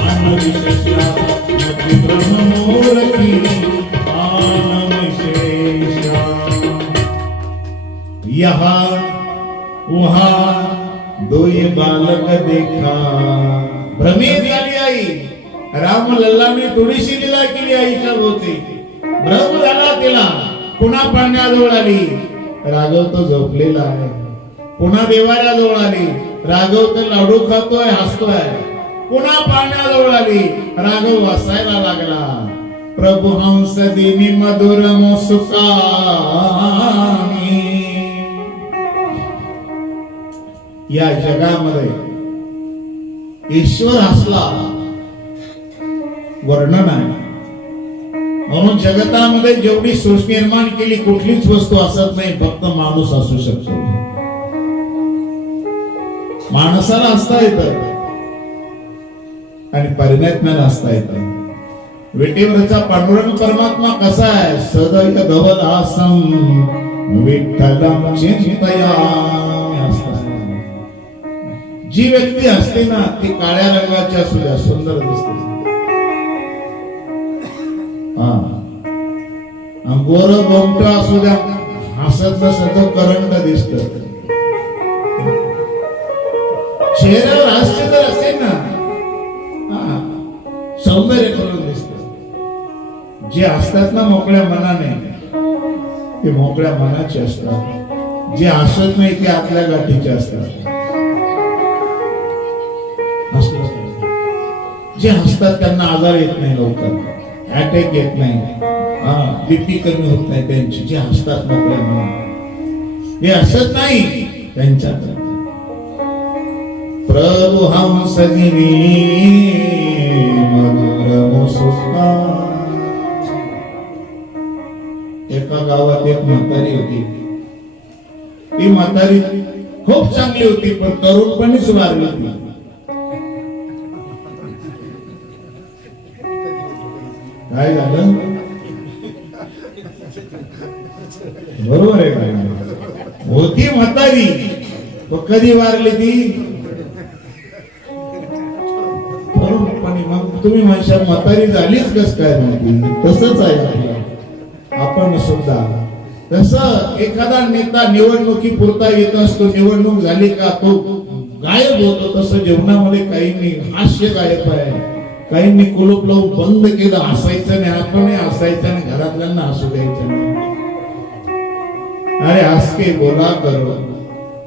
आन विशेषा मति भ्रम मोर की आन विशेषा यहाँ वहाँ दोय बालक देखा भ्रमित झाली आई राम लल्लाने थोडीशी लीला केली आईच्या भोवती भ्रम झाला तिला पुन्हा पाण्याजवळ आली राघव तो झोपलेला आहे पुन्हा देवाऱ्याजवळ आली राघव तर लाडू खातोय हसतोय पुन्हा पाण्याजवळ आली राघव हसायला लागला प्रभु हंस दिनी मधुर मुस्कानी या जगामध्ये ईश्वर हसला वर्णन आहे म्हणून जगतामध्ये जेवढी सृष्टी निर्माण केली कुठलीच वस्तू असत नाही फक्त माणूस असू शकतो माणसाला हसता येतं आणि परमात्म्याला हसता येतं विटेवरचा पांडुरंग परमात्मा कसा आहे सदय धवलासं विठ्ठलम चिंतयामि हसता जी व्यक्ती असते ना ती काळ्या रंगाची असू द्या सुंदर दिसते गोर बोमट असू द्या हसत नसत करंट दिसत चेहऱ्यावर हास्य जर असेल ना सौंदर्य करून दिसत जे असतात ना मोकळ्या मनाने ते मोकळ्या मनाचे असतात जे हसत नाही ते आतल्या गाठीचे असतात जे हसतात त्यांना आजार येत नाही लवकर अटॅक येत नाही बीपी कमी होत नाही त्यांची जे हसतात मोकळ्या मनाने हे हसत नाही त्यांच्यात प्रभु हंस दिनी मधुर मुस्कान एका गावात एक म्हातारी होती ती म्हातारी खूप चांगली होती पण तरुणपणीच वारली होती काय झालं बरोबर आहे काय होती म्हातारी कधी वारली ती मग तुम्ही म्हणशा म्हातारी झालीच कस काय माहिती तसंच आहे आपलं आपण सुद्धा तसं एखादा नेता निवडणुकी पुरता येत असतो निवडणूक झाली का तो गायब होतो तसं जीवनामध्ये काहींनी हास्य गायब आहे काहींनी कुलूप लावून बंद केलं हसायचं नाही आपणही हसायचं नाही घरातल्यांना हसू द्यायचं नाही अरे हंस के बोला करो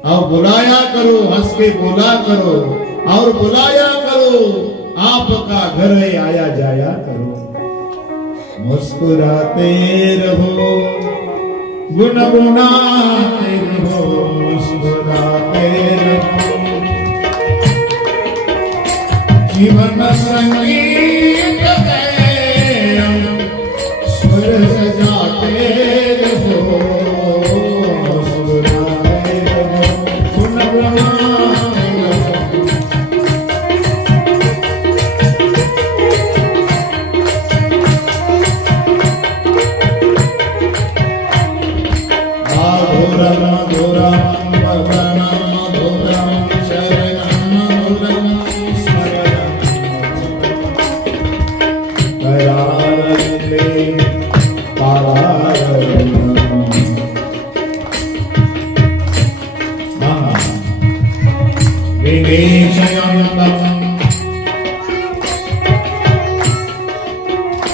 और बुलाया करो हंस के बोला करो और बुलाया करो आपका घर आया जाया करो मुस्कुराते रहो गुनगुनाते रहो मुस्कुराते रहो जीवन संगीत है स्वर सजाते रहो मुस्कुराते रहो गुनगुनाते रहो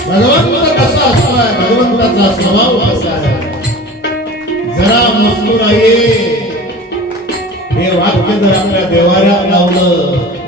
भगवंत कसा असतोय भगवंताचा स्वभाव कसा आहे जरा मजकूर आहे हे वाक्य जर आपल्या देवाऱ्यात लावलं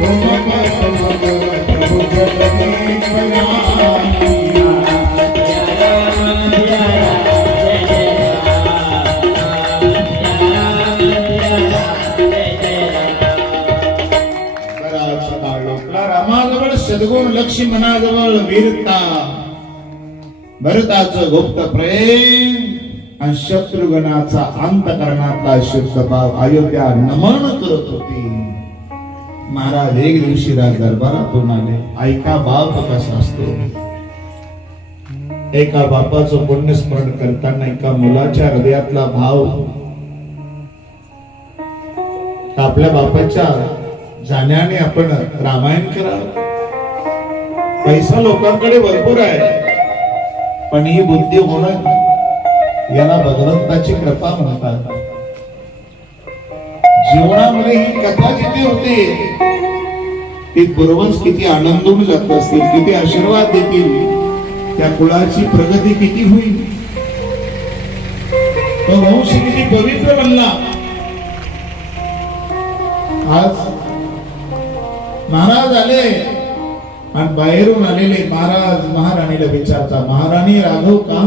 भोजन करत नवतनाया रामाजवळ सद्गुण लक्ष्मणाजवळ वीरता भरताचं गुप्त प्रेम आणि शत्रुघ्नाचा अंत करण्याचा शुद्ध भाव अयोध्या नमन करत होती. महाराज एक दिवशी राज दरबारातून आले. ऐका बाप कसा असतो. एका बापाचं पुण्यस्मरण करताना एका मुलाच्या हृदयातला भाव आपल्या बापाच्या जाण्याने आपण रामायण करावं. पैसा लोकांकडे भरपूर आहे, पण ही बुद्धी होणं याला भगवंताची कृपा म्हणतात. जीवनामध्ये ही कथा जिथे होते ती पूर्वज किती आनंदून जात असतील, किती आशीर्वाद देतील, त्या कुळाची प्रगती किती होईल, तो वंश किती पवित्र बनला. आज महाराज आले आणि बाहेरून आलेले महाराज महाराणीला विचारता, महाराणी राघव का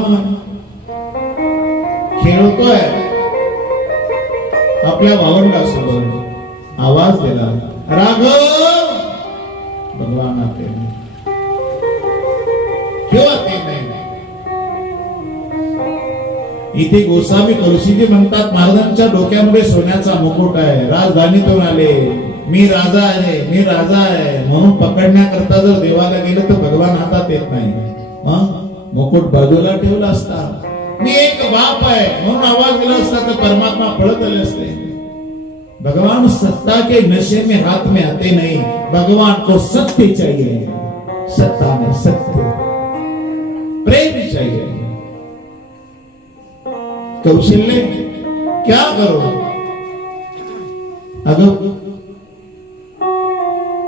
खेळतोय? आपल्या भावंडासोबत आवाज दिला, राघव. भगवान आते किंवा ते नाही. इथे गोसावी तुळशीजी म्हणतात, महाराजांच्या डोक्यामध्ये सोन्याचा मुकुट आहे. राजधानीतून आले, मी राजा आहे, मी राजा आहे म्हणून पकडण्याकरता जर देवाला गेलं तर भगवान हातात येत नाही. मुकुट बाजूला ठेवला असता, मी एक बाप आहे म्हणून आवाज दिला असता तर परमात्मा पळत आले असते. भगवान सत्ता के नशे में हाथ में आते नहीं, भगवान को सत्य चाहिए. सत्ता में सत्य प्रेम चाहिए. कौशल्य क्या करो? अगं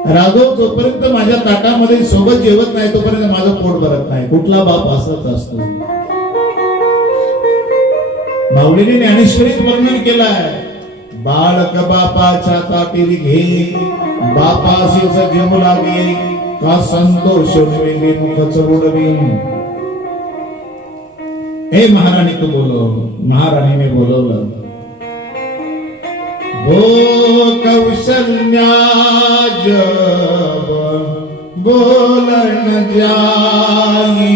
राघव जोपर्यंत माझ्या ताटामध्ये सोबत जेवत नाही तोपर्यंत माझं पोट भरत नाही. कुठला बाप असत असतो. माऊलीने ज्ञानेश्वरीत वर्णन केलंय, बालक बापाच्या ताटील घे, बापाशीच जेवू लागे, का संतोष वेगळे मुखच उडवी. हे महाराणी तू बोलो. महाराणीने बोलवलं, हो कौशल्या जब बोलन जाई,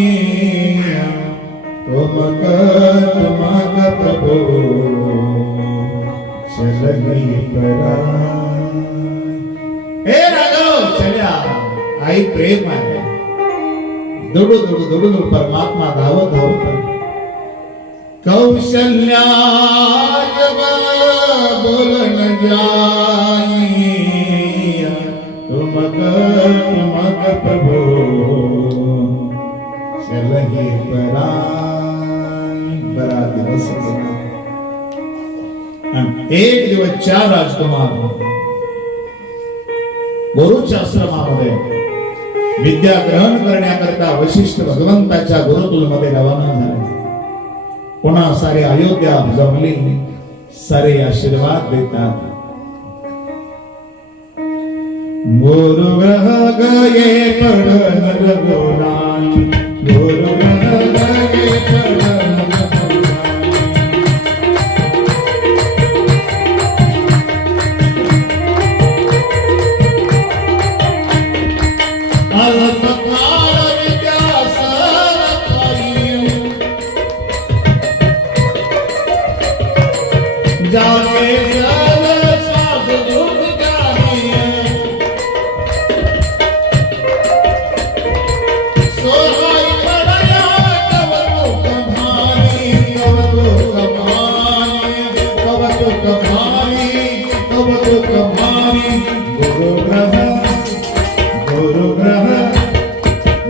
तुम मग प्रभु चलगी परा. हे राघव चल्या, आई प्रेम आहे. दुडू दुडू दुडू दुडू परमात्मा धावत धावत. कौशल्या जब बोलन जाई, तुम मग प्रभु चलगी परा. बरा दिवस. एक दिवस 4 राजकुमार गुरुच्या आश्रमामध्ये विद्या ग्रहण करण्याकरता वशिष्ठ भगवंताच्या गुरुकुलमध्ये रवाना झाले. पुन्हा सारे अयोध्या जमली, सारे आशीर्वाद देतात. गुरु ग्रह गये पढ़न रघुनाथ, गुरु ग्रह गये पढ़न रघुनाथ. अल्पकाल सोहाई पडया तव तुक भारी, तव तुक भारी, तव तुक भारी, तव तुक भारी. गुरु ग्रह गुरु ग्रह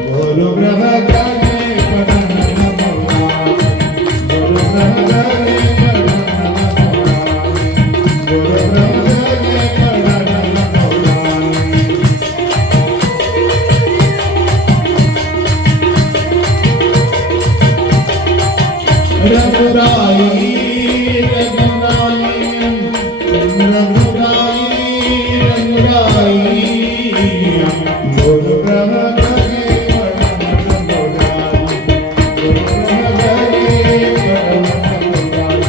गुरु ग्रह करे पडन नमोला, गुरु ग्रह करे पडन नमोला, गुरु ग्रह करे पडन नमोला. रघुराई रघुराई रघुराई रघुराई, गुरु ग्रह करे पडन नमोला, गुरु ग्रह करे पडन नमोला.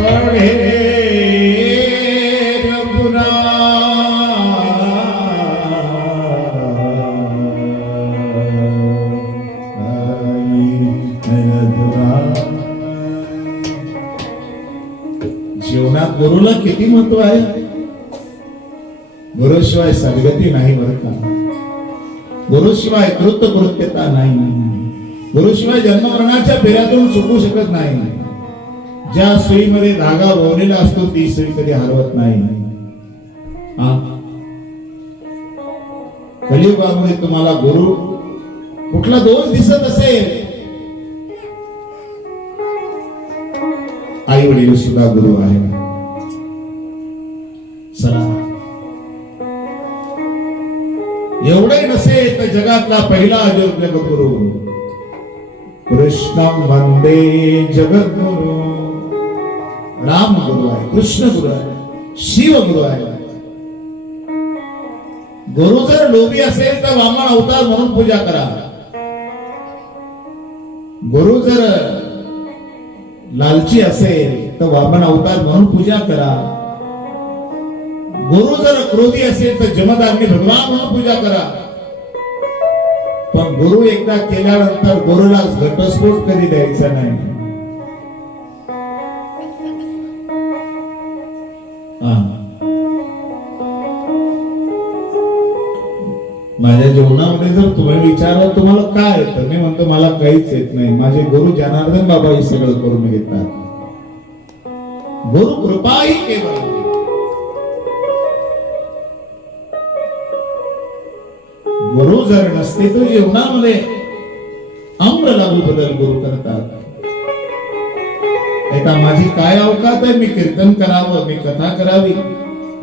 पढ़े जीवनात गुरुला किती महत्व आहे. गुरुशिवाय सद्गती नाही बरं का. गुरुशिवाय कृतकृत्यता नाही. गुरुशिवाय जन्ममरणाच्या फेऱ्यातून सुटू शकत नाही. ज्या सुईमध्ये धागा ओढलेला असतो ती सुई कधी हरवत नाही. कलियुगामध्ये तुम्हाला गुरु कुठला दोष दिसत असेल, आई वडील सुद्धा गुरु आहे. चला, एवढे नसेल तर जगातला पहिला जगद्गुरु कृष्ण वंदे जगद्गुरु. राम गुरु आहे, कृष्ण गुरु आहे, शिव गुरु आहे. गुरु जर लोभी असेल तर वामन अवतार म्हणून पूजा करा. गुरु जर लालची असेल तर वामन अवतार म्हणून पूजा करा. गुरु जर क्रोधी असेल तर जमदाग्नी भगवान म्हणून पूजा करा. पण गुरु एकदा केल्यानंतर गुरुला घटस्फोट कधी द्यायचा नाही. माझ्या जीवनामध्ये जर तुम्ही विचारलं तुम्हाला काय येतं, मी म्हणतो मला काहीच येत नाही. माझे गुरु जनार्दन बाबा हे सगळं करून घेतात. गुरु कृपा ही केवळ. गुरु जर नसते तर जीवनामध्ये आम्र लागू बदल गुरु करतात. आता माझी काय अवकात आहे, मी कीर्तन करावं, मी कथा करावी,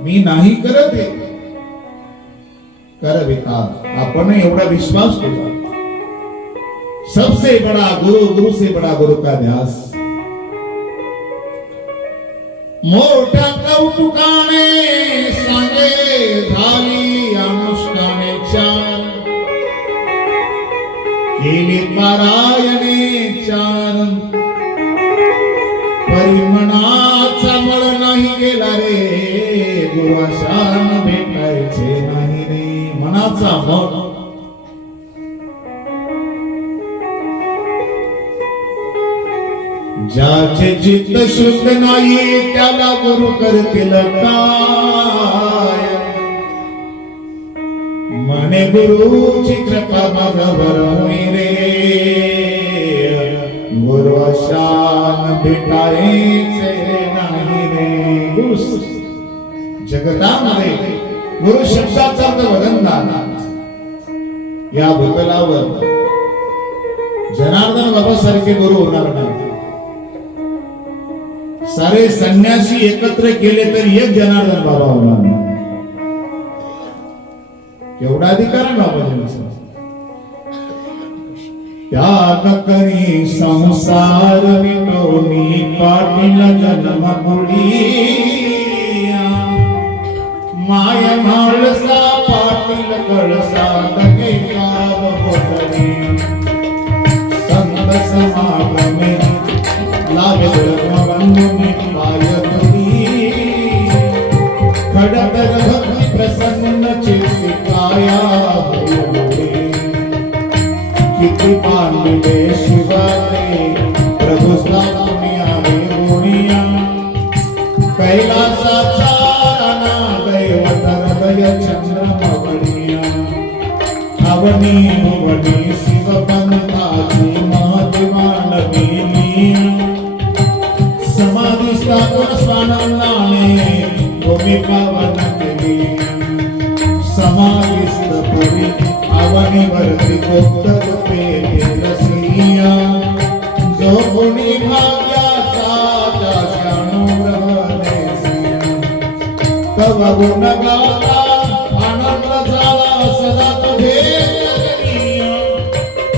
मी नाही करत आहे. करविता आपण एवढा विश्वास ठेवा. सबसे बड़ा गुरु, गुरु से बड़ा गुरु का ध्यास. मोठ्या कौतुकाने सांगे झाली अनुष्ठाने चार, केली पारायणे चार. परिमणाचा मळ नाही गेला रे, गुरु आशान भेटायचे नाही रे. मनाचा मळ ज्याचे चित्त शुद्ध नाही त्याला गुरु करतील काय. म्हणे गुरुची कृपा माझ्यावर होई रे, गुरु आशान भेटायचे नाही रे. गुरु जगतामध्ये गुरु शब्दाचा वदनदान. या भूतलावर जनार्दन बाबा सारखे गुरु होणार नाही. सारे संन्यासी एकत्र केले तर एक जनार्दन बाबा होणार नाही. केवढा अधिकार आहे बाबाजींचा. त्याग करी संसार विटोनी पाटील जन्म माय माळसा पाटील कळसा तके काव होतली. संत समागमे लागे धर्मबंधुनी पाय तुरी. खडतर भक्ती प्रसन्न चित्ती काया होई. किती पांडिले शिवाले प्रभु स्थापने आले गुणिया. कैलासाचा राणा दैवत हृदय चंद्रमवळिया अवनी भुवनी शिवपंथाची महत्वान गेली समाधी स्थापन स्वानंदाने भूमी पावन केली समाधिस्थ पुरी अवनीवरती कोप्तर पेटे रसिया जो कोणी भाग्याचा त्याच्या अनुग्रह देसिया तव गुण गाता आनंद झाला सदा तुझे जगनिया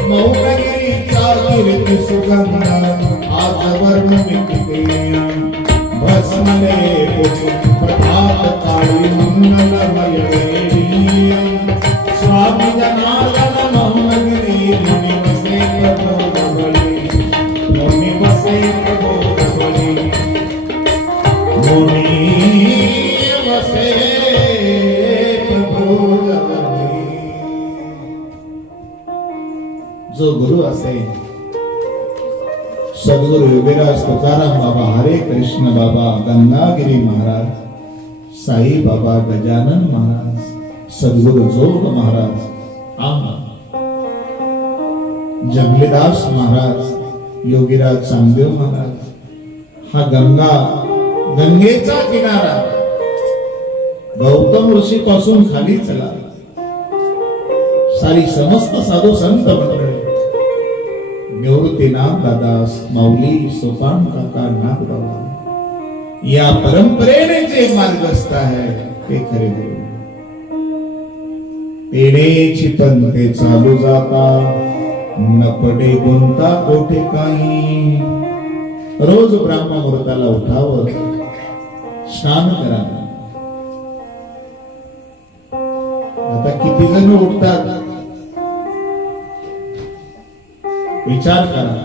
मौनगिरीचा कीर्ती सुगंध आज वर्ण मिटिया भस्मले प्रभात काळी मंगलमय वेळी स्वामी जनार्दन मौनगिरी मुनी वसे प्रभो गवळी मुनी वसे प्रभो गवळी मुनी वसे प्रभो गवळी. जो गुरु असेल सद्गुरु योगीराज तुकाराम बाबा, हरे कृष्ण बाबा, गंगागिरी महाराज, साई बाबा, गजानन महाराज, सद्गुरु जोग महाराज, जंगलीदास महाराज, योगीराज चांगदेव महाराज, हा गंगेचा किनारा गौतम ऋषी पासून खाली चला सारी समस्त साधू संत मंडळी निवृत्तीनाथ दादास माऊली सोपान काका नाथ बाबा या परंपरेने जे मार्गस्थ आहे ते खरे गुरु तेनेची पंथे चालू जाता न पडे गुंता कोठे काही. रोज ब्राह्म मुहूर्ताला उठावं, स्नान करा. आता किती जण उठतात विचार करा.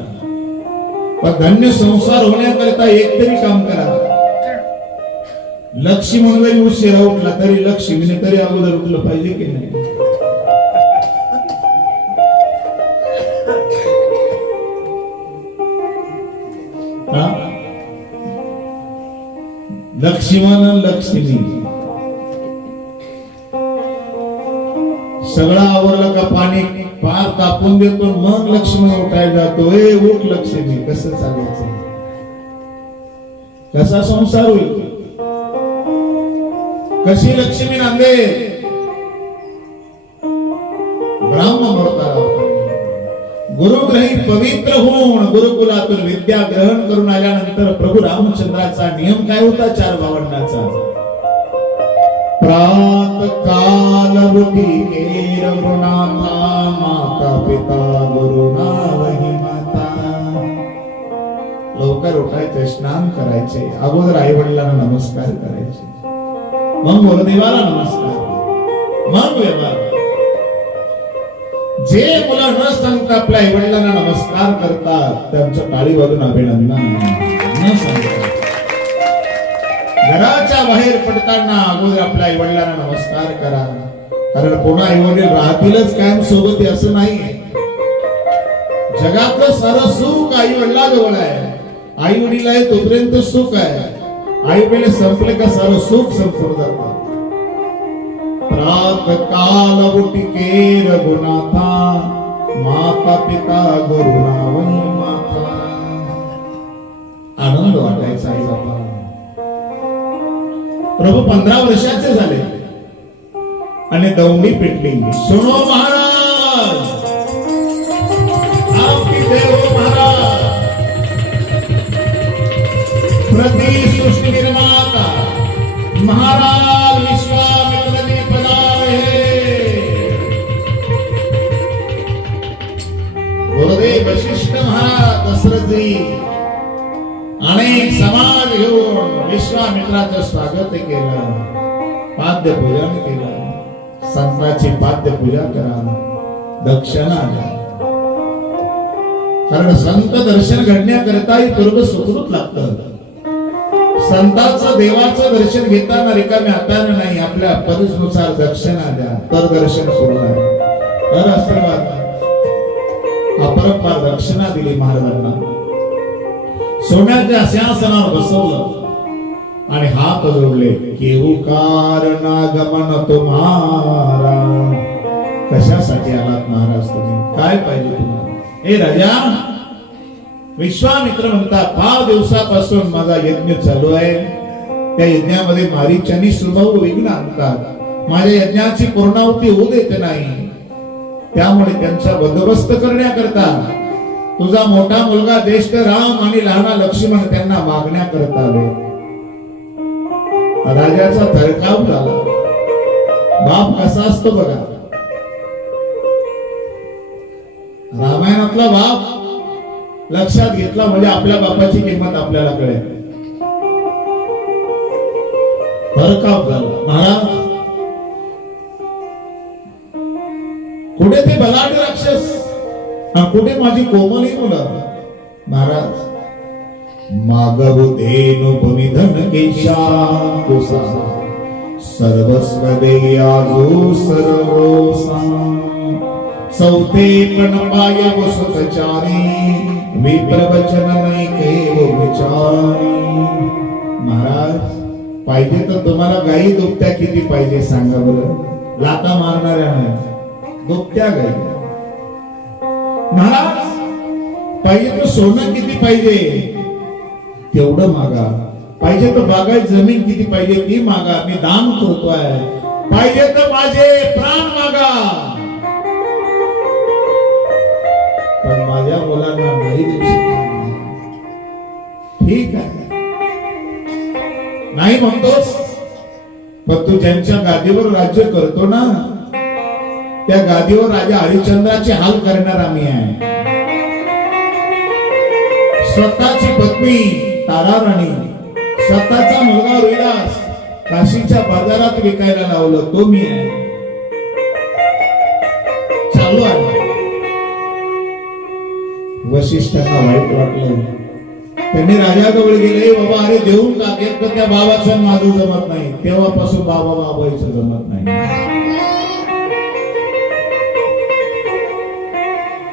पण धन्य संसार होण्याकरिता एक तरी काम करा. लक्ष्मी म्हणून जरी उशिरा उठला तरी लक्ष्मीने तरी अगोदर उठलं पाहिजे की नाही. लक्ष्मण लक्ष्मी सगळं आवरलं का पाणी पार तापून देतो मग लक्ष्मण उठायला जातो. ए उठ लक्ष्मी. कसं चालायचं, कसा संसार होईल, कशी लक्ष्मी नांदे. ब्राह्म मुहूर्ताला गुरुग्रही पवित्र होऊन गुरुकुलातून विद्या ग्रहण करून आल्यानंतर प्रभू रामचंद्राचा नियम काय होता 452चा. प्रात काल बुद्धी केर गुणाता माता पिता गुरु नावही माता. लवकर उठायचे, स्नान करायचे, अगोदर आई वडिलांना नमस्कार करायचे, मग गुरुदेवाला नमस्कार, मग व्यवहार. जे मुलं न सांगता आपल्या आई वडिलांना नमस्कार करतात त्यांच्या टाळी वाजून अभिनंदन न सांगतात. घराच्या बाहेर पडताना अगोदर आपल्या आई वडिलांना नमस्कार करा. कारण पुन्हा आई वडील राहतीलच कायम सोबत असं नाही. जगातलं सारं सुख आई वडिलाजवळ आहे. आई वडील आहे तोपर्यंत सुख आहे. आई वडील संपले का सारं सुख संपून जातं. प्रात काल बुटी केर गुणाता माता पिता गुरु नावही माता. आनंद वाटायचा आई बाबा. प्रभू 15 वर्षाचे झाले आणि दौंडी पेटली. सुनो महाराज, आपकी देव महाराज, प्रति सृष्टि निर्माता महाराज विश्वामित्र जी पधारे. गुरुदेव वशिष्ठ महाराज दशरथ जी अनेक समाज घेऊन विश्वामित्राचं स्वागत केलं, पाद्य पूजन केलं. संतांची पाद्य पूजा करा, दक्षिणा द्या. कारण संत दर्शन घडण्याकरताही पूर्व सुकृत लागतं. संतांचं देवाचं दर्शन घेताना रिकाम्या हाताने नाही, आपल्या पद्धतीनुसार दक्षिणा द्या, तर दर्शन पूर्ण, तर आशीर्वाद. अपरंपार दक्षिणा दिली महाराजांना. सोन्याच्या सिंहासनावर बसवलं. आणि हात जोडले, केहू कारणागमन तुम्हारा. कशासाठी आलात महाराज तुम्ही? काय पाहिजे तुम्हाला? हे राजा, विश्वामित्र म्हणतात 5 दिवसापासून माझा यज्ञ चालू आहे. त्या यज्ञामध्ये मारीचानी स्वभाव विघ्न आणतात. माझ्या यज्ञाची पूर्णाहुती होऊ देत नाही. त्यामुळे त्यांचा बंदोबस्त करण्याकरता तुझा मोठा मुलगा ज्येष्ठ राम आणि लहाना लक्ष्मण त्यांना मागण्याकरता आले. राजाचा थरकाप झाला. बाप कसा असतो बघा. रामायणातला बाप लक्षात घेतला म्हणजे आपल्या बापाची किंमत आपल्याला कळेल. थरकाप झाला. महाराज, कुठे ते बलाढ्य राक्षस आणि कुठे माझी कोमली मुलं? महाराज, मागव धेनु भूमिधन केशा कोसा, सर्वस्व दे आजो सर्वोसा. सौते पण पाय वसुतचारी, विप्रवचन नाही केव विचारी. महाराज, पाहिजे तर तुम्हाला गाई दुभत्या किती पाहिजे सांगा बरं? लाता मारणाऱ्या नाही, दुभत्या गाई. महाराज, पाहिजे तर सोनं किती पाहिजे तेवढं मागा. पाहिजे तर बागायत जमीन किती पाहिजे ती मागा, मी दान करतोय. पाहिजे तर माझे प्राण मागा, पण माझ्या मुलांना नाही देऊ शकत. ठीक आहे, नाही म्हणतोस, पण तू ज्यांच्या गादीवर राज्य करतो ना, त्या गादीवर राजा हरिश्चंद्राचे हाल करणार आम्ही आहे. स्वतःची पत्नी ताराराणी, स्वतःचा मुलगा रोहिदास काशीच्या बाजारात विकायला लावलं, तो मी आहे. चालू आहे. वशिष्ठांना वाईट वाटलं. त्यांनी राजाजवळ गेले, बाबा अरे देऊन टाकेल तर त्या बाबाचं माझं जमत नाही. तेव्हापासून बाबा बाबाईचं जमत नाही.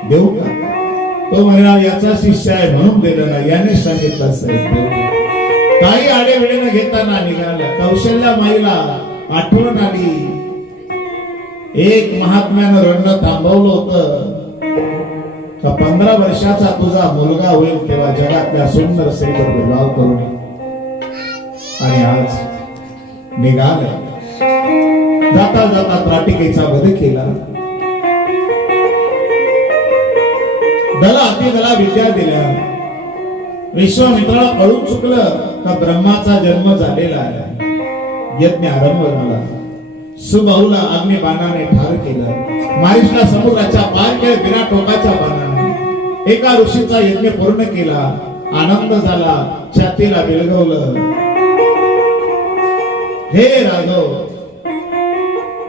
देऊ का? तो म्हणला याचा शिष्य आहे म्हणून दिलं नाही, याने सांगितलं असेल. काही आडेवेळे न घेताना निघाला. कौशल्या माईला आठवण आली. एक महात्म्यानं रडणं थांबवलं होतं का 15 वर्षाचा तुझा मुलगा होईल तेव्हा जगातल्या सुंदर स्त्रीवर विवाह करून. आणि आज निघाला. जाता जाता त्राटिकेचा वध केला. दला अतिदला विद्या दिल्या. विश्वामित्राला कळून चुकलं का ब्रह्माचा जन्म झालेला आहे. यज्ञ आरंभ झाला. सुबाहूला अग्निबाणाने ठार केलं. मारीसला समुद्राच्या पार केलं बिना टोकाच्या बाणाने. एका ऋषीचा यज्ञ पूर्ण केला. आनंद झाला. छातीला बिलगवलं. हे राघव,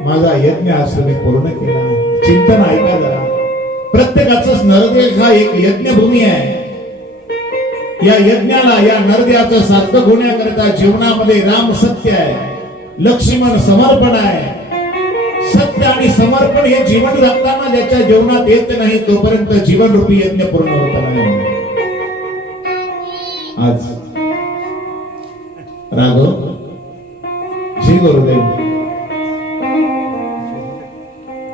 माझा यज्ञ आश्रमी पूर्ण केला. चिंतन ऐका जरा. प्रत्येकाच नरदेह हा एक यज्ञभूमी आहे. या यज्ञाला, या नरदेहाचं सार्थक होण्याकरता जीवनामध्ये राम सत्य आहे, लक्ष्मण समर्पण आहे. सत्य आणि समर्पण हे जीवन जगताना ज्याच्या जीवनात येत नाही तोपर्यंत जीवन रूपी यज्ञ पूर्ण होत नाही. आज राघव, श्री गुरुदेव,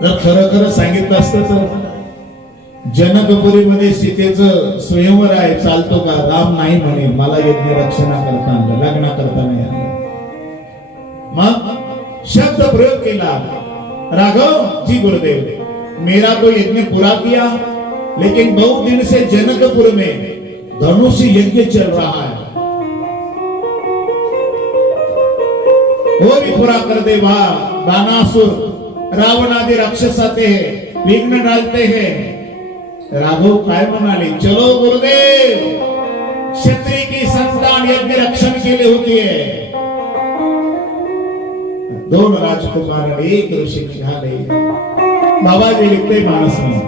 जर खरं खरं सांगितलं असतं तर जनकपुरीमध्ये सीतेचं स्वयंवर आहे, चालतो का? राम नाही म्हणे, मला यज्ञ रक्षणा करता आणलं, लग्ना करता नाही आणलं. मग शब्द प्रयोग केला. राघव जी गुरुदेव, मेरा तो यज्ञ पूरा किया, लेकिन बहुत दिन से जनकपुर में धनुष यज्ञ चल रहा है, वो भी पूरा कर दे. वहां दानासुर रावण आदि राक्षस आते हैं, विघ्न डालते हैं. राघव काय म्हणाले? चलो गुरुदेव, क्षत्रिय की संतान यज्ञ रक्षण के लिए होती है. 2 राजकुमार आणि 1 ऋषी निघाले. बाबाजी लिखते मानस में,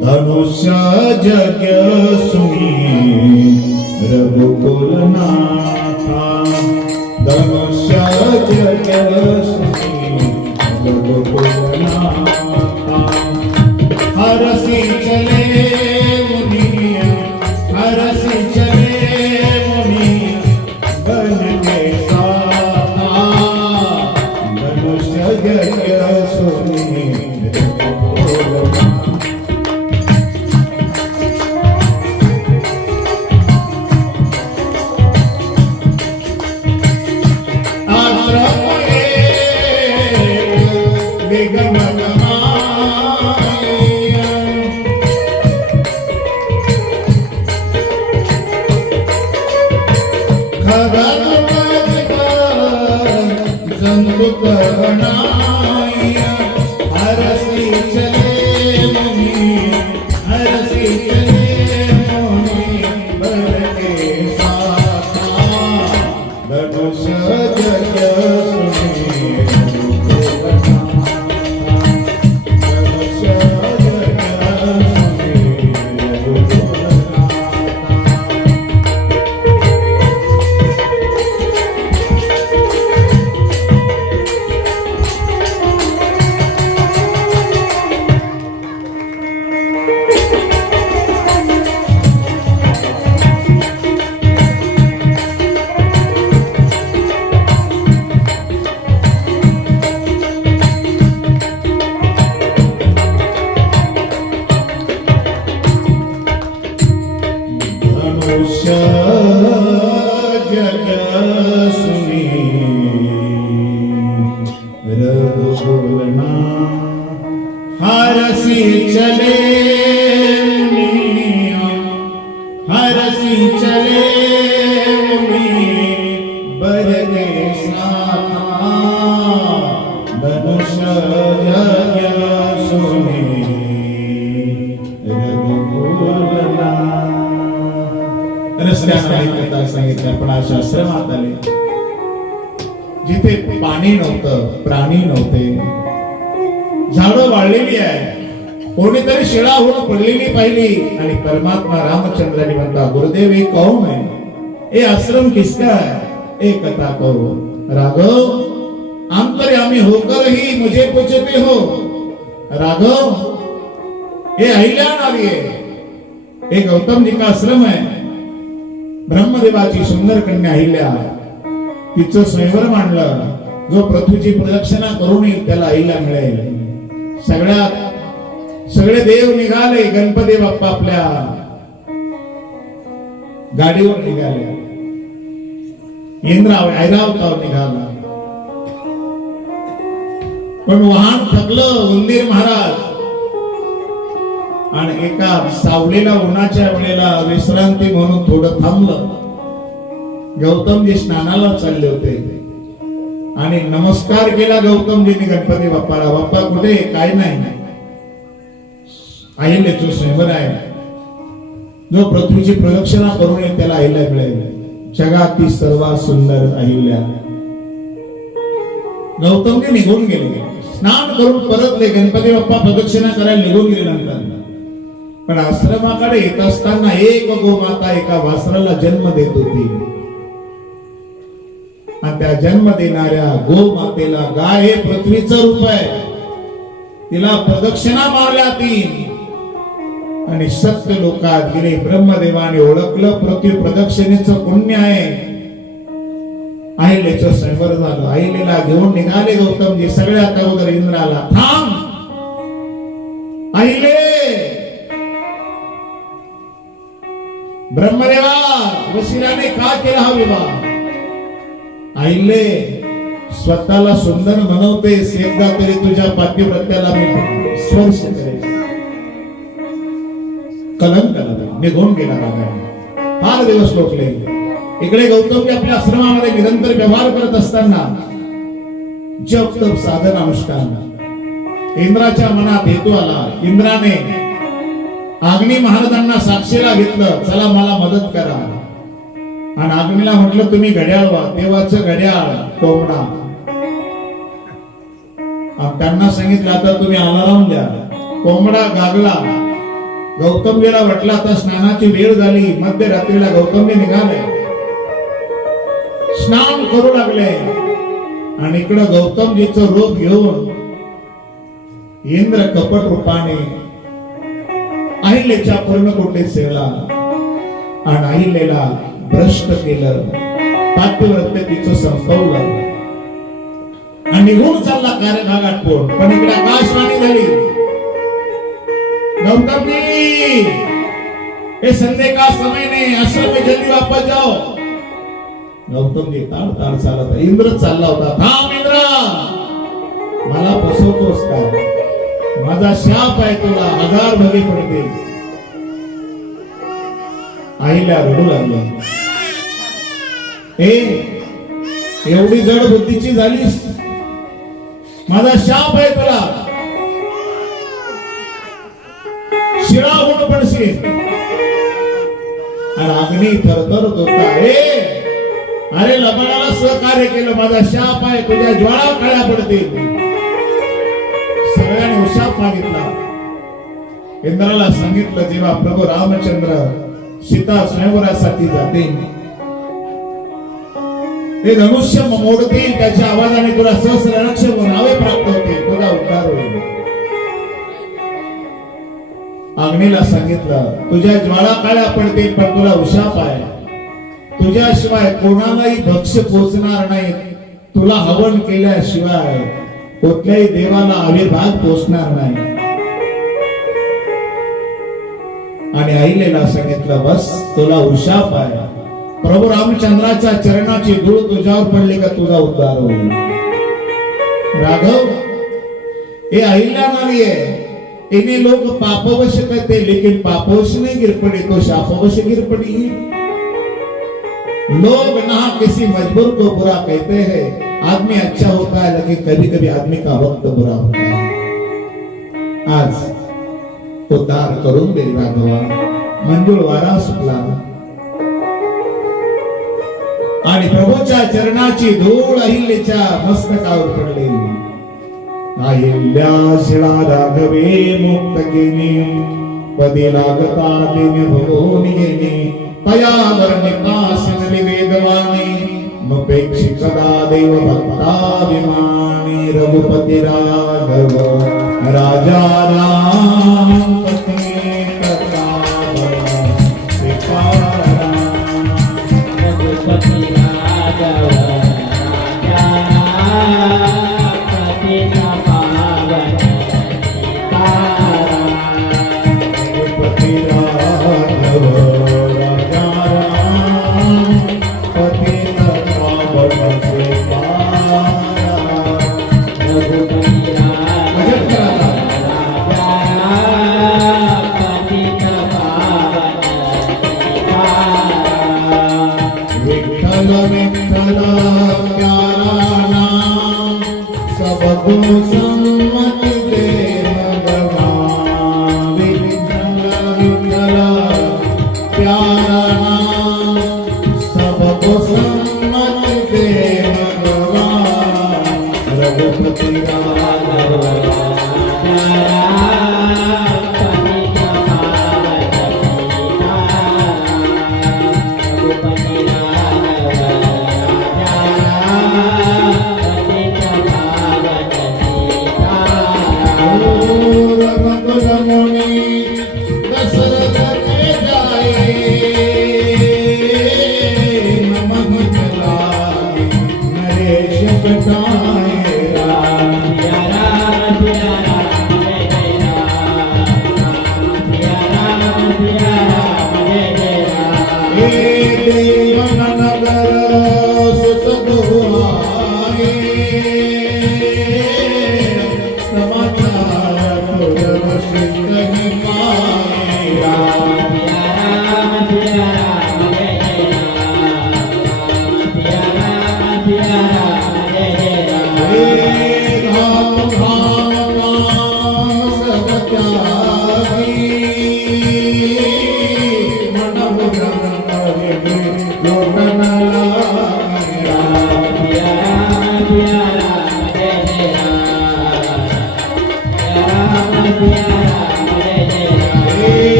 धनुष्य जग सुनी रघुकुल नाथा, धनुष्य जग सुनी रघुकुल नाथा. हरसी चले मुनि, हरसी चले मुनि, जगत जंतु करणाई हरसी चले मुनी हरसी चले मुनी बरके साथा धनुष जग सुनी धनुष जग धनुष्य जग सुनी रघुकुलना हरसी चले मुनिया हरसी चले मुनि बरगे स्नाना धनुष्य जग सुनी रघुकुलना रस्त्याने कथा सांगितल्या पण अशा आश्रमात आले जिथे पाणी नव्हतं प्राणी नव्हते झाडं वाळलेली आहे कोणीतरी शिळा होऊन पडलेली पाहिली आणि परमात्मा रामचंद्राने म्हणता गुरुदेव हे कौन है ये आश्रम किसका है एक कथा कहो राघव अंतर्यामी होकर ही मुझे पूछते हो राघव ये अहिल्या नारी है ये गौतम जी का आश्रम है ब्रह्मदेवाची सुंदर कन्या अहिल्या तिचं स्वयंवर मांडलं जो पृथ्वीची प्रदक्षिणा करून येईल त्याला अहिल्या मिळेल सगळे देव निघाले गणपती बाप्पा आपल्या गाडीवर निघाले इंद्र ऐरावतावर निघाला पण वाहन थकलं उंदीर महाराज आणि एका सावलीला उन्हाच्या वेळेला विश्रांती म्हणून थोडं थांबलं गौतमजी स्नानाला चालले होते आणि नमस्कार केला गौतमजींनी गणपती बाप्पाला बाप्पा कुठे काय नाही अहिल्याचं स्वयंवर आहे जो पृथ्वीची प्रदक्षिणा करून येईल त्याला अहिल्या मिळेल जगातील सर्वात सुंदर अहिल्या गौतमजी निघून गेले स्नान करून परतले गणपती बाप्पा प्रदक्षिणा करायला निघून गेले नंतर पण आश्रमाकडे येत असताना एक गोमाता एका वासराला जन्म देत होती आणि त्या जन्म देणाऱ्या गोमातेला गाय हे पृथ्वीचं रूप आहे तिला प्रदक्षिणा मारल्या तीन आणि सत्य लोकात गेले ब्रह्मदेवाने ओळखलं पृथ्वी प्रदक्षिणेचं पुण्य आहे अहिल्याचं स्वयंवर झालं अहिल्याला घेऊन निघाले गौतमजी सगळ्यात अगोदर इंद्राला थांब अहिले ब्रह्मदेवा वशिलाने का केला हा विवाह अहिले स्वतःला सुंदर म्हणवतेस एकदा तरी तुझ्या पातिव्रत्याला मी स्पर्श करेन कलंक निघून गेला रागाने फार दिवस लोटले इकडे गौतमजी आपल्या आश्रमामध्ये निरंतर व्यवहार करत असताना जप तप साधन अनुष्ठान इंद्राच्या मनात हेतू आला इंद्राने अग्नी महाराजांना साक्षीला घेतलं चला मला मदत करा आणि अग्नीला म्हटलं तुम्ही घड्याळ व्हा देवाचं घड्याळ कोंबडा त्यांना सांगितलं आता तुम्ही अलाराम द्या कोंबडा गागला गौतमजीला वाटलं आता स्नानाची वेळ झाली मध्यरात्रीला गौतमजी निघाले स्नान करू लागले आणि इकडं गौतमजीचं रूप घेऊन इंद्र कपट रूपाने अहिल्याच्या पर्णकुटीत शिरला आणि अहिल्याला भ्रष्ट केलं पातिव्रत्य तिचं संपवलं आणि निघून चालला कार्यभागात पोट पण इकडे आकाशवाणी झाली गौतमजी ये संडे का समय नहीं आश्रम में जल्दी वापस जाओ गौतमजी ताड ताड चालत इंद्र चालला होता थांब इंद्र मला फसवतोस का माझा शाप आहे तुला 1000 भगे पडतील आईला रडू लागलं एवढी जड बुद्धीची झालीस, माझा शाप आहे तुला, शिळा होऊन पडशील. आणि अग्नी थरथरत होता. अरे लबाडाला सहकार्य केलं, माझा शाप आहे, तुझ्या ज्वाळा काळ्या पडतील. सगळ्यांनी शाप मागितला. इंद्राला सांगितलं, जेव्हा प्रभू रामचंद्र सीता स्वयंवरासाठी जाते, ते धनुष्य मोडतील, त्याच्या आवाजाने तुला सहस्रलक्ष नावे प्राप्त होतील, तुला उद्धार होईल. अग्नीला सांगितलं, तुझ्या ज्वाळा काळ्या पडतील, पण तुला उशाप आहे, तुझ्याशिवाय कोणालाही भक्ष्य पोचणार नाही, तुला हवन केल्याशिवाय कुठल्याही देवाला आविर्भाव पोचणार नाही. आणि अहिलेला सांगितलं, बस तुला उशाप आहे, प्रभू रामचंद्राच्या चरणाची धूळ तुझ्यावर पडली का तुझा उद्धार होईल. राघव, हे अहिल्या नाहीये, इन्हें लोग पापवश कहते, लेकिन पापवश नहीं गिर पड़े तो शापवश गिर पड़ी. लोग ना किसी मजबूर को बुरा कहते हैं, आदमी अच्छा होता है लेकिन कभी कभी आदमी का वक्त बुरा होता है. आज उद्धार करून दे राघवा. मंजुळ वारा सुटला आणि प्रभूच्या चरणाची धूळ अहिल्याच्या मस्तकावर पडली. अहिल्या शिळा राघवे मुक्त केली, पदी लागता दिन भगवून गेली. तया वर्णितासन निवेदवाणी, नुपेक्षी कदा देव भक्ताभिमानी. रघुपती राघव राजा राम पत्नी कथा रघुपति राघव राजा पतित पावन सीताराम. रघुपति राघव राजा राम पतित पावन सीताराम. रघुपति राघव पतित पावन सीताराम. विठ्ठल विठ्ठल प्यारा नाम, सबको सम्मति दे भगवान. विठ्ठल विठ्ठल प्यारा नाम, सबको सम्मति दे भगवान. रघुपति राघव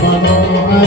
मनोहर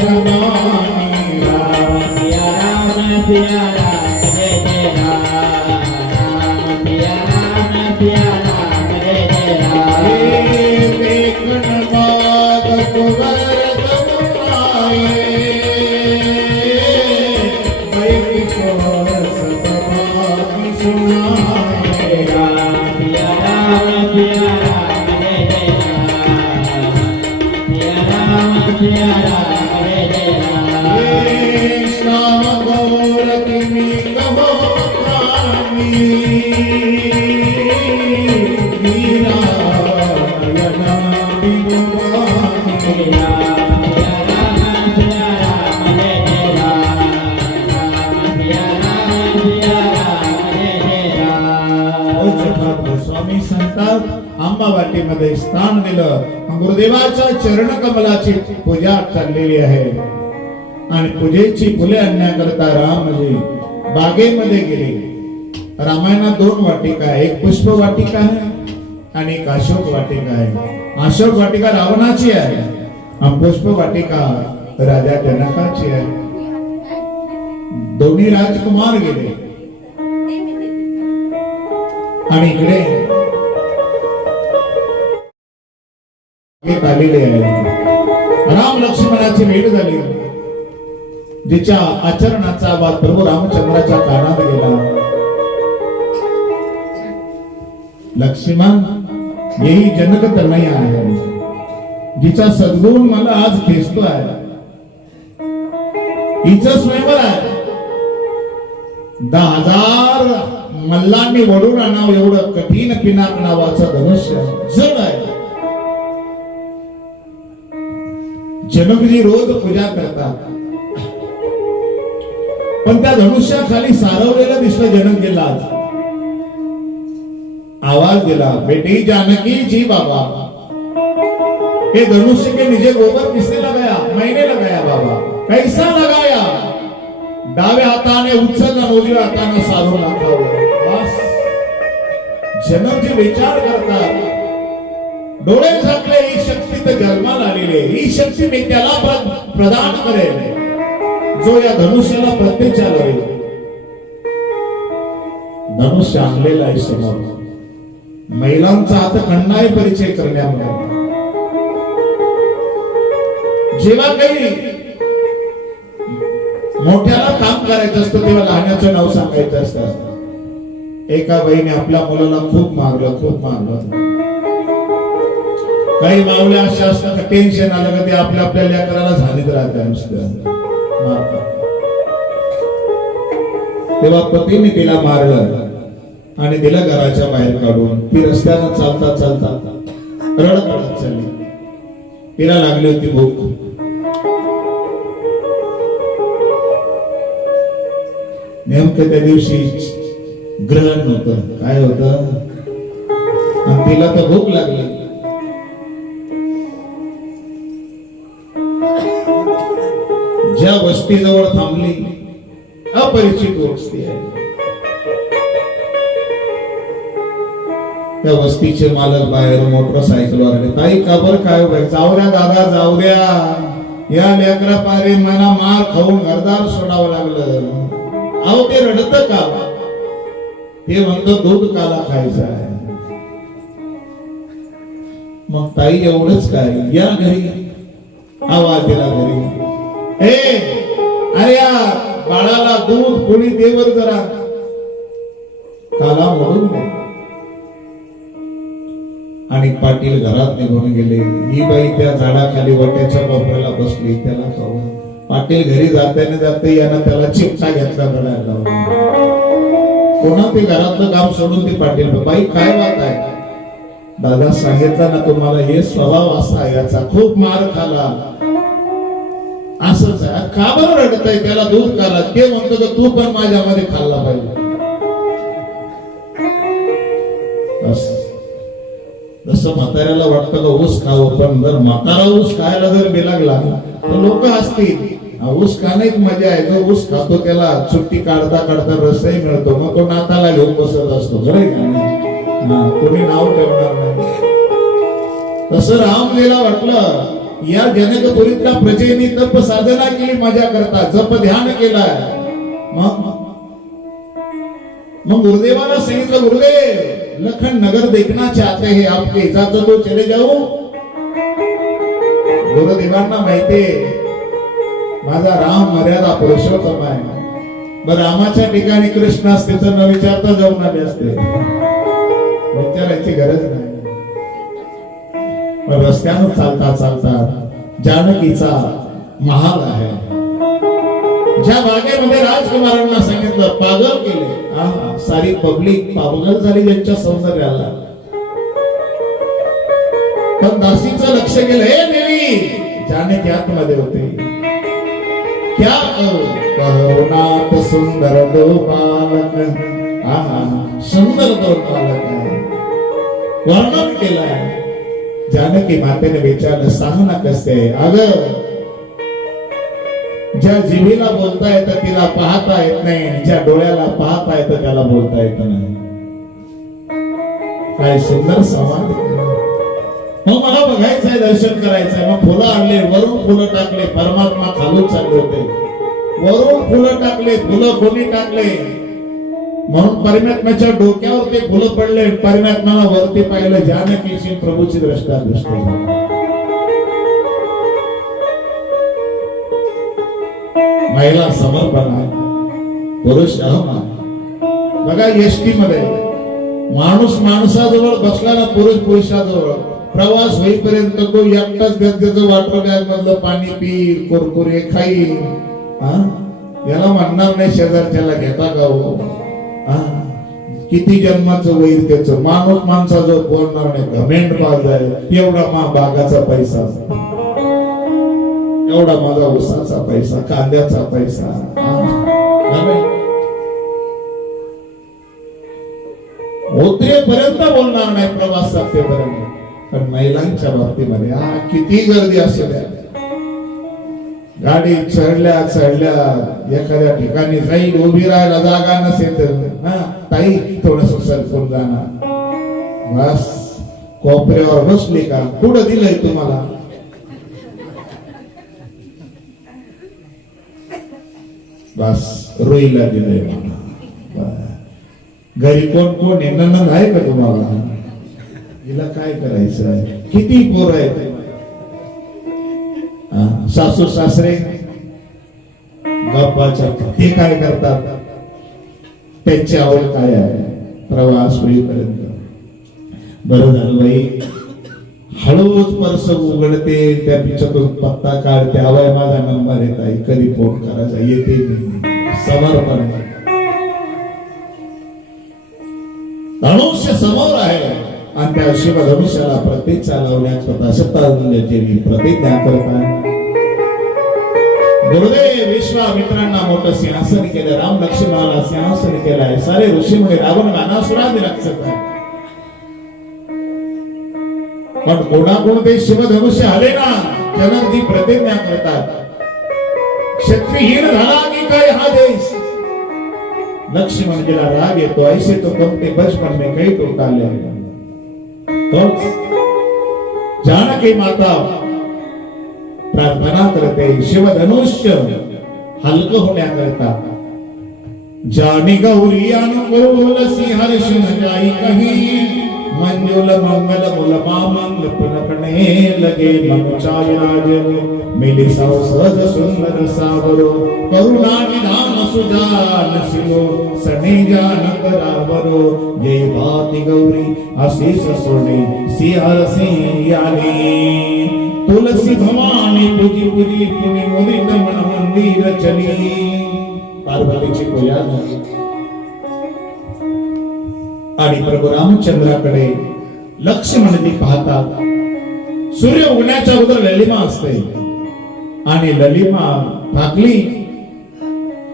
अंबा वाटीमध्ये स्थान दिलं. गुरुदेवाच्या चरण कमलाची पूजा चाललेली आहे आणि पूजेची फुले आणण्याकरता रामजी बागेमध्ये गेले. रामायणात 2 वाटिका आहे, एक पुष्प वाटिका आहे आणि एक अशोक वाटिका आहे. अशोक वाटिका रावणाची आहे आणि पुष्प वाटिका राजा जनकाची आहे. दोन्ही राजकुमार गेले आणि इकडे आलेले आहे. राम लक्ष्मणाची भेट झाली, जिच्या आचरणाचा आवाज प्रभू रामचंद्राच्या कानात गेला. लक्ष्मण, यही जनक तनया आहे, जिचा सद्गुण मला आज खेचतो आहे. हिचं स्वयंवर आहे. 10,000 मल्लांनी वडून आणावं एवढं कठीण पिनाक नावाचं धनुष्य जड आहे. जनकजी रोज पूजा करतात, पण त्या धनुष्याखाली सारवलेलं दिसलं जनकजीला. आवाज दिला, बेटी जानकी जी बाबा, ये धनुष्य के नीचे गोबर किसने लगाया? मैंने लगाया बाबा. कैसा लगाया? डाव्या हाताने उचललं, उजव्या हाताने सारून टाकावं. बस. जनकजी विचार करतात, डोळे झाकले, ही शक्ती तर जन्माला आलेली आहे. ही शक्ती मी त्याला प्रदान करेल जो या धनुष्याला प्रत्यक्ष लावेल. धनुष्य आणलेला आहे समोर. महिलांचा आता खंडाय परिचय करण्यामध्ये जेव्हा काही मोठ्याला काम करायचं असतं तेव्हा लहानाचं नाव सांगायचं असतं. एका बाईने आपल्या मुलाला खूप मारलं. काही मावल्या अशा असतात का टेन्शन आलं का ते आपल्या लेकराला झालीच राहतात नुसतं मारतात. तेव्हा पतीने तिला मारलं आणि तिला घराच्या बाहेर काढून ती रस्त्यानं चालता रडत चालली. तिला लागली होती भूक. नेमकं त्या दिवशी ग्रहण होतं. काय होतं? आणि तिला तर भूक लागली. ज्या वस्तीजवळ थांबली, अपरिचित वस्ती आहे, त्या वस्तीचे मालक बाहेर मोटरसायकलवर आले. ताई काबर काय व्हाय? जाऊ द्या दादा, जाऊ द्या. या लेकरा पारे मला मार खाऊन घरदार सोडावं लागलं. अहो ते रडत का? ते म्हणतो दूध काला खायचं आहे. मग ताई एवढंच काय, या घरी. आवाज दिला घरी, अरे या बाळाला दूध कोणी देवर जरा, काला मोडून दे. आणि पाटील घरात निघून गेले. ही बाई त्या झाडाखाली वट्याच्या कोपऱ्याला बसली, त्याला खाऊ. पाटील घरी जाते यानं त्याला चिमटा घेतला, रडायला. पुन्हा ते घरातलं काम सोडून ते पाटील, बाई काय बात आहे? दादा सांगितलं ना तुम्हाला, हे स्वभाव असा याचा, खूप मार खाला, असंच आहे. का बरं रडत आहे? त्याला दूध काला. ते म्हणतो की तू पण माझ्यामध्ये खाल्ला पाहिजे. जसं म्हाताऱ्याला वाटतं का ऊस खावं, पण जर म्हातारा ऊस खायला जर बिलागला तर लोक हसतील. ऊस खाणं एक मजा आहे. जो ऊस खातो त्याला सुट्टी काढता रसही मिळतो, मग तो नाताला घेऊन बसत असतो. तुम्ही नाव ठेवणार नाही. तसं रामलीला वाटलं, या जनकपुरीतल्या प्रजेनी तप साधना केली, मजा करता जप ध्यान केलाय. मग गुरुदेवाला सांगितलं, गुरुदेव लखन नगर देखना चाहते हैं, आपके इजाजत हो चले जाऊ. गुरुदेवांना माहितीये माझा राम मर्यादा पुरुषोत्तम आहे. बर रामाच्या ठिकाणी कृष्ण असते तर न विचारता जाऊन आले असते, विचारायची गरज नाही. पण रस्त्यानं चालता जानकीचा महाल आहे. ज्या बागेमध्ये राजकुमारांना सांगितलं, पागल केले. सारी पब्लिक पागल झाली त्यांच्या सौंदर्याला. पण दासीचं लक्ष गेलं, हे देवी, जानकी आतमध्ये होते. क्या करुणात सुंदर दो बालक, सुंदर दो बालक आहे. वर्णन केलंय. जानकी मातेने विचारलं, सांग ना कसे. अगं, ज्या जिभेला बोलता येतं तिला पाहता येत नाही, ज्या डोळ्याला पाहता येतं त्याला बोलता येत नाही. काय सुंदर संवाद. मग मला बघायचंय, दर्शन करायचंय. मग फुलं आणले, वरून फुलं टाकले. परमात्मा खालून चालले होते, वरून फुलं टाकले. फुलं कोणी टाकले? म्हणून परमात्म्याच्या डोक्यावर ते फुलं पडले. परमात्म्याला वरती पाहिलं, जानकीशी प्रभूची दृष्टादृष्ट झाली. महिला समर्पण, पुरुष अहमान. बघा, एसटी मध्ये माणूस माणसाजवळ बसला ना, पुरुष पुरुषाजवळ, प्रवास होईपर्यंत तो एकटाच त्याचं वॉटर बॅग मधलं पाणी पी, कुरकुरे खाई. याला म्हणणार नाही शेजारच्याला घेता का हो? किती जन्माचं वैर त्याचं. माणूस माणसाजवळ बोलणार नाही, घमेंड पाज आहे. एवढा बागाचा पैसा, एवढा माझा उसाचा पैसा, कांद्याचा पैसा. होत्रेपर्यंत बोलणार नाही, प्रवास साधेपर्यंत. पण महिलांच्या बाबतीमध्ये किती गर्दी असू द्या, गाडी चढल्या चढल्या एखाद्या ठिकाणी जाईल, उभी राहायला जागा नसेल तर ताई थोडस सरकून जाणार. बस, कोपऱ्यावर बसली का? कुठं दिलंय तुम्हाला? बस, रोईला दिलंय मला. घरी कोण कोण आहे? नणंद आहे का तुम्हाला? हिला काय करायचं आहे? किती पोर आहेत? सासू सासरे गप्पाच्या. ते काय करतात? त्यांची आवड काय आहे? प्रवास होईपर्यंत. बरं झालं बाई, हळूच पर्स उघडते, त्या पिछातून पत्ता काढते. हवाय माझा नंबर येत आहे, कधी फोन करायचा? येते मी. समर्पण. धनुष्य समोर आहे आणि त्या शिवधनुष्याला प्रतीक चालवण्याकरता शतांजली प्रतिज्ञा करतात. गुरुदेव विश्वामित्रांना मोठं सिंहासन केलं, राम लक्ष्मणाला सिंहासन केलंय. सारे ऋषी मुनी रावण गानासुरादी रक्षक आहे. पण कोणाकोण ते शिवधनुष्य आले ना, जनक ती प्रतिज्ञा करतात, क्षत्रिहीन झाला की काय हा देश. लक्ष्मण जिला राग येतो, ऐसे तो कोणते बचपन में कई तो टाले. जानकी माता प्रार्थना करते, शिवधनुष्य हलक होण्याकरता. जानी गौरी अनुकूल हर्ष न जाई कहीं, मंजुल मंगल मुल मामंग पुनकने लगे मनुचाय राज. मिली सहज सुंदर सावरो, करुणा निधान सुजान शिवो, सने जानक रावरो. ये बाती गौरी आशीष सोने सिंहर सिंह आली. तुलसी भवानी पूजी पूजी पुनि मुदित मन मंदिर चली. पार्वतीची पूजा झाली आणि प्रभू रामचंद्राकडे लक्ष्मणजी पाहतात. सूर्य उगण्याच्या अगोदर ललिमा असते आणि ललिमा टाकली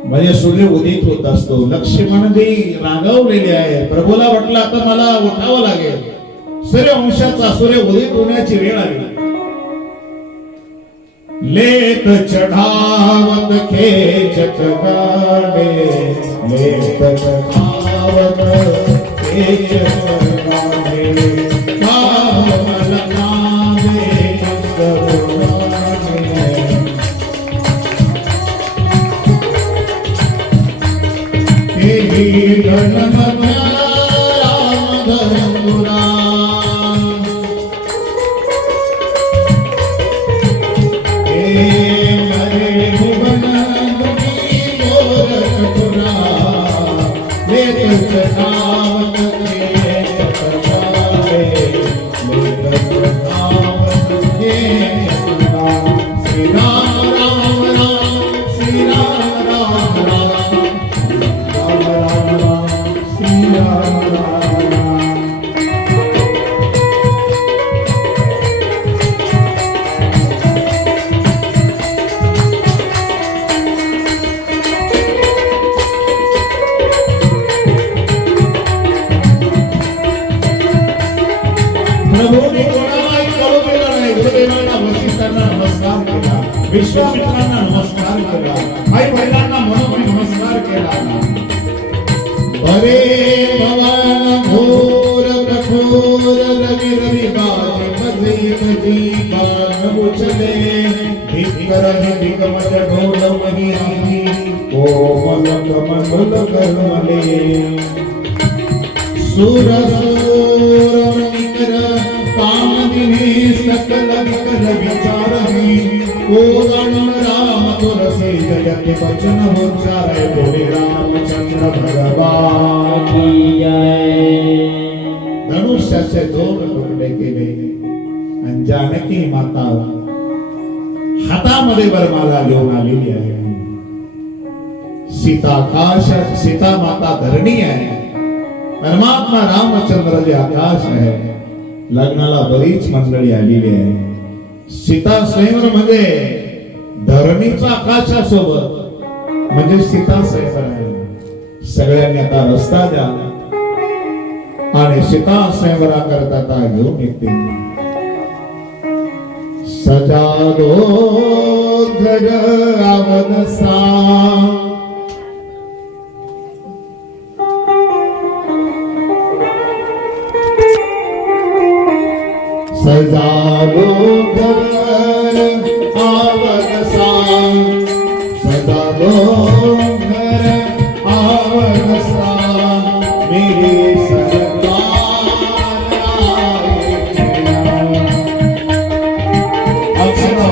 म्हणजे सूर्य उदित होत असतो. लक्ष्मणजी रागावलेले आहे. प्रभूला वाटलं आता मला उठावं लागेल. सूर्यवंशाचा सूर्य उदित होण्याची वेळ आली. लेत चढ़ावत खेचत गाडे, लेत चढ़ावत खेचत गाडे. कामल नावे सरुणाने, तेही गणमध्या राम धनुरा. लेत चढ़ावत विश्वामित्रांना नमस्कार केला, आई वडिलांना मनोमन नमस्कार केला. अरे भवन घोर कठोर रवि रवि बाजे मजे मजी बाण उचले धिक्कर धिकमज ढोल मही आही कोमल कमल करमले. सुर सुर निकर कामदिने सकल विकर विचारही कोदंड राम तुलसी जयति वचन उच्चारे बोले रामचंद्र भगवान की जय. धनुष्याचे दोन तुकडे केले आणि जानकी माता हातामध्ये वरमाला घेऊन आलेली आहे. सीता आकाश, सीता माता धरणी आहे, परमात्मा रामचंद्र जे आकाश आहे. लग्नाला बरीच मंडळी आलेली आहे. सीता स्वयंवर मध्ये धरणीचा आकाशासोबत म्हणजे सीता स्वयंवर आहे. सगळ्यांनी आता रस्ता द्या आणि सीता स्वयंवरा करता आता घेऊन येते. सजा दो घर आवनसा सजालो घर आवनसा सजालो घर आवनसा मेरे सरकार आए. अक्षरा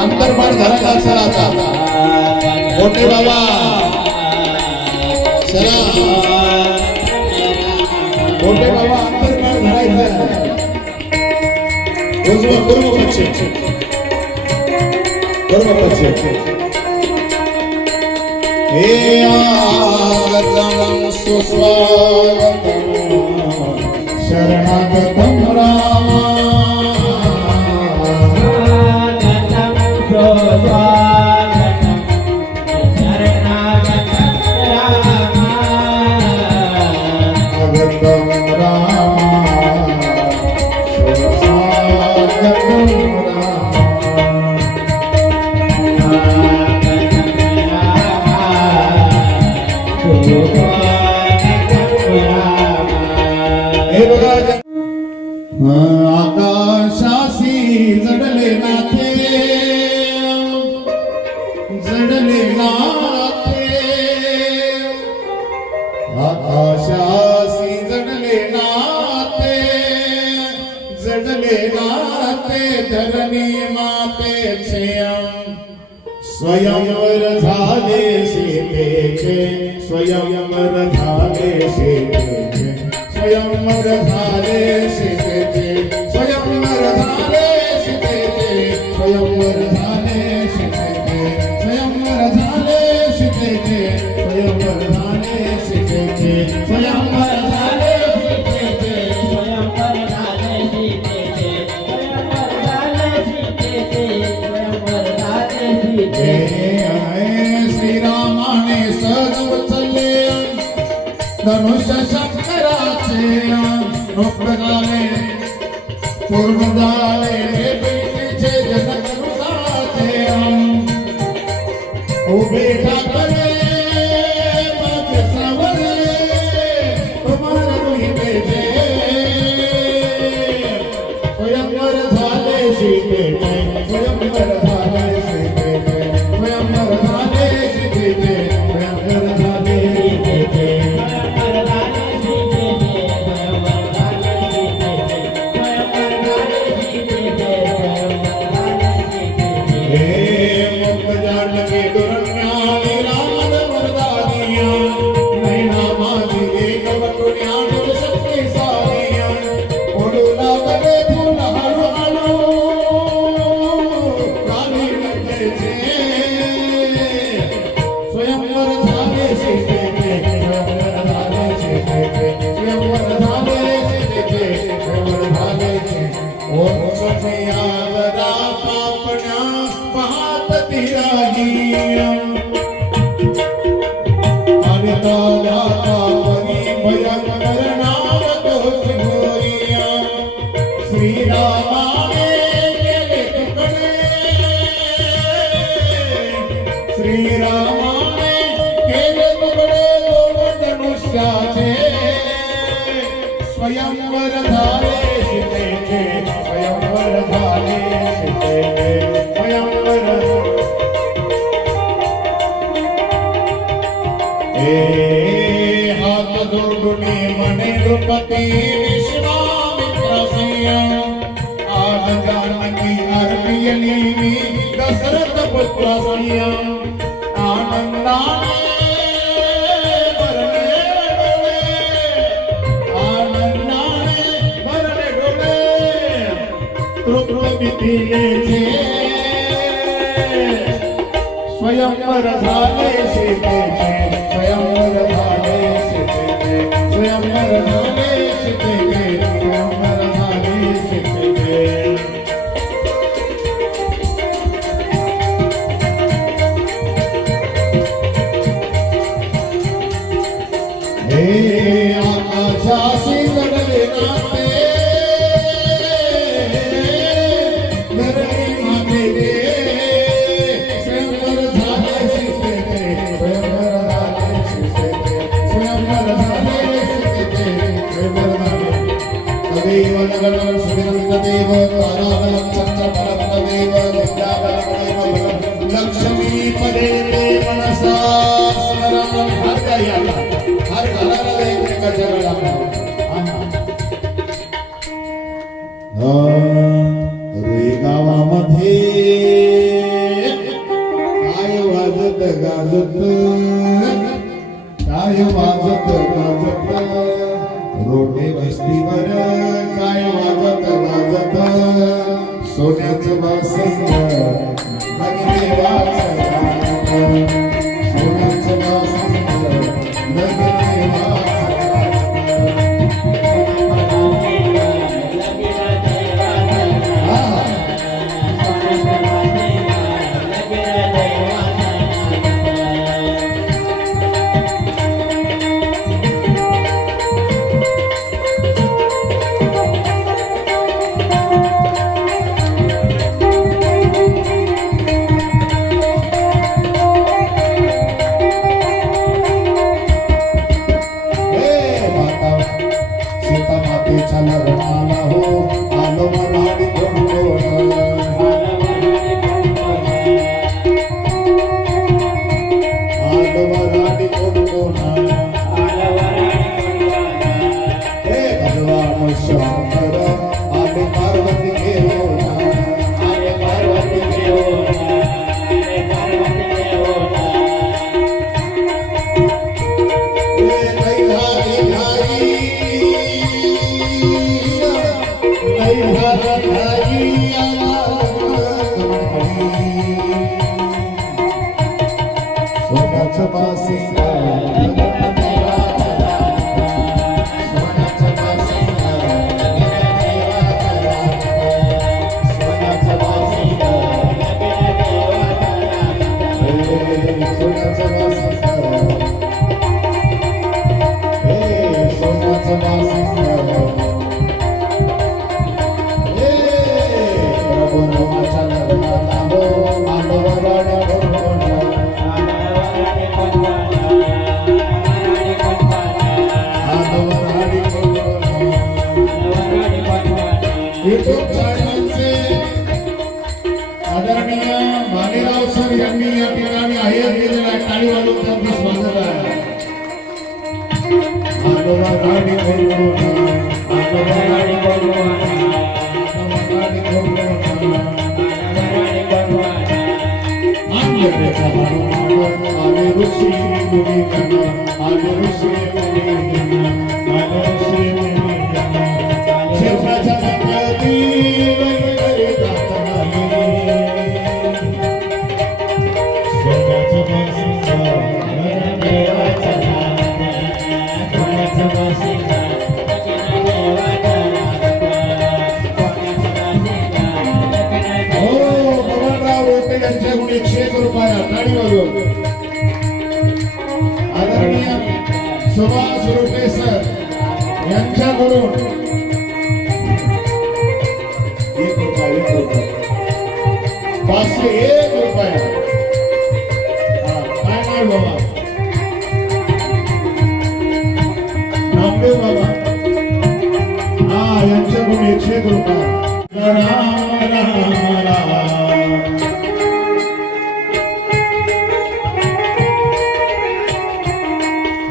अंतर्भाग धरायला चला आता. मोठे बाबा चला, मोठे बाबा अंतर्भाग धरायचा. पूर्व पश्चिम हे आगतम सुस्वागतम शरणागतम राम. आकाशासी जडले नाथे, जडले नाथे, आकाशासी जडले नाथे, जडले नाथे. धरणी मातेचे स्वयंवर झाले सीतेचे, स्वयंवर झाले सीतेचे स्वयंवर झाले सीतेचे स्वयंवर झाले सीतेचे स्वयंवर झाले सीतेचे स्वयंवर झाले सीतेचे स्वयंवर झाले सीतेचे स्वयंवर झाले सीतेचे स्वयंवर झाले सीतेचे स्वयंवर झाले सीतेचे स्वयंवर झाले सीतेचे श्रीरामाने सजव चले धनुष्य शंकराचे नोक झाले पूर्ण झाले प्रीतीचे जनकरुणाचे उभे ठाकरे माझे सावरे तुम्हाला दुहितेचे स्वयंवर झाले सीतेचे स्वयंवर झाले सीतेचे स्वयंवर झाले सीतेचे स्वयंवर झाले सीतेचे स्वयंवर झाले सीतेचे स्वयंवर झाले सीतेचे स्वयंवर झाले सीतेचे स्वयंवर झाले सीतेचे हे मुक्त जानकी दुरज्ञानी रामद वरदानिया नैना माझी एक वटुन्या शक्ती सारिया ओढू लागले फुल हळू हळू काली लज्जेचे स्वयंवर झाले सीतेचे स्वयंवर झाले सीतेचे स्वयंवर झाले सीतेचे स्वयंवर झाले ओम सखियावरा पापण्या पाहत तिराही आणि ताला पापणी भयंकर नाव तोच होईया श्रीरामाने केले तुकडे श्रीरामाने केले तुकडे दोन धनुष्याचे स्वयंवर झाले सीतेचे स्वयंवर झाले सीतेचे स्वयंवर हे हात जोडुनी म्हणे द्रुपदी विश्वामित्र सिंह आज जानकी अर्पियली मी दशरथ पुत्र सिंह आनंदाने भरले डोळे आनंदाने भरले डोळे तृप्तमितीचे स्वयंवर झाले सीतेचे स्वयंवर झाले सीतेचे स्वयंवर झाले सीतेचे स्वयंवर झाले सीतेचे हे आकाशाशी लढले नाते धरणी माते रे स्वयंवर झाले सीतेचे स्वयंवर झाले सीतेचे स्वयंवर झाले सीतेचे स्वयंवर झाले तदेव नगरं सुविनन्ददेव ताराबलं चन्द्रबलदेव विद्याबलदेव लक्ष्मी पदे ते मनसा स्मरणं हर गायला हर घराला वेगवेगळा जगला रुई गावामध्ये काय वाजत गाजत काय वाजत गाजत रोटे वस्तीवर काय वाजत गाजत सोन्याचं बासिंग नगदेवाचं गाणं सोन्याचं बासिंग नगदेवाचं सिंह हे प्रभु नामाच्या धर्मात आलो मानवराने बोलवलं मानवराने बोलवलं मानवराने बोलवलं युट्यूब चॅनलचे आदरणीय मानेराव सर यांनी या ठिकाणी आहेर दिलेला आहे. टाळी वाजवून त्यांचं स्वागत आहे. मानवराने बोलवलं मानवराने आम्ही ऋषी मुनी आम्ही ऋषी क्षेत्राच्या गणपती यांच्याकडून 101 रुपया टाळी वाजवून आदरणीय सुभाष रोटे सर यांच्याकडून 1 रुपया 501 रुपया काय नाही बाबा नामदेव बाबा यांच्याकडून 101 रुपया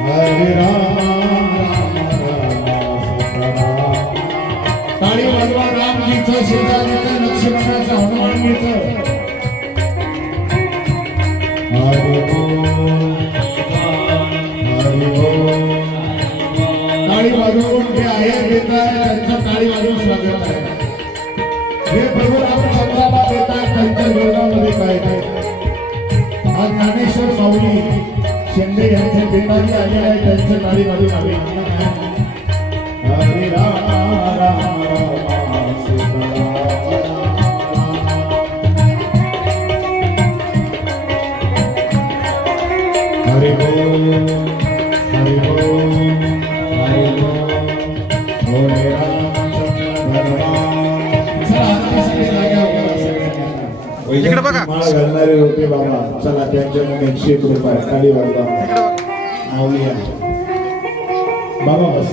हरे राम टाळी वाजवा रामजीचं सीताजीचं लक्ष्मणाचं हनुमानजीचं हरि बोल हरि बोल टाळी वाजवून जे आहेर देत आहे त्यांचं टाळी वाजवून स्वागत आहे. हे प्रभू रामचंद्राला देतात त्यांच्या विरोधामध्ये काय ते आज ज्ञानेश्वर माऊली शिंदे यांचे पिताजी आलेले आहे त्यांचे टाळी वाजून आले. हरे राम राम हरि बोल हरि बोल हरि बोल बोले रामचंद्र भगवान. चला आता सगळे जाग्यावर करा सगळ्यांनी. इकडे बघा. माळ घालणारे होते बाबा चला त्यांच्याकडून 101 रुपये खाली वाजवा माऊली आहे. बाबा बस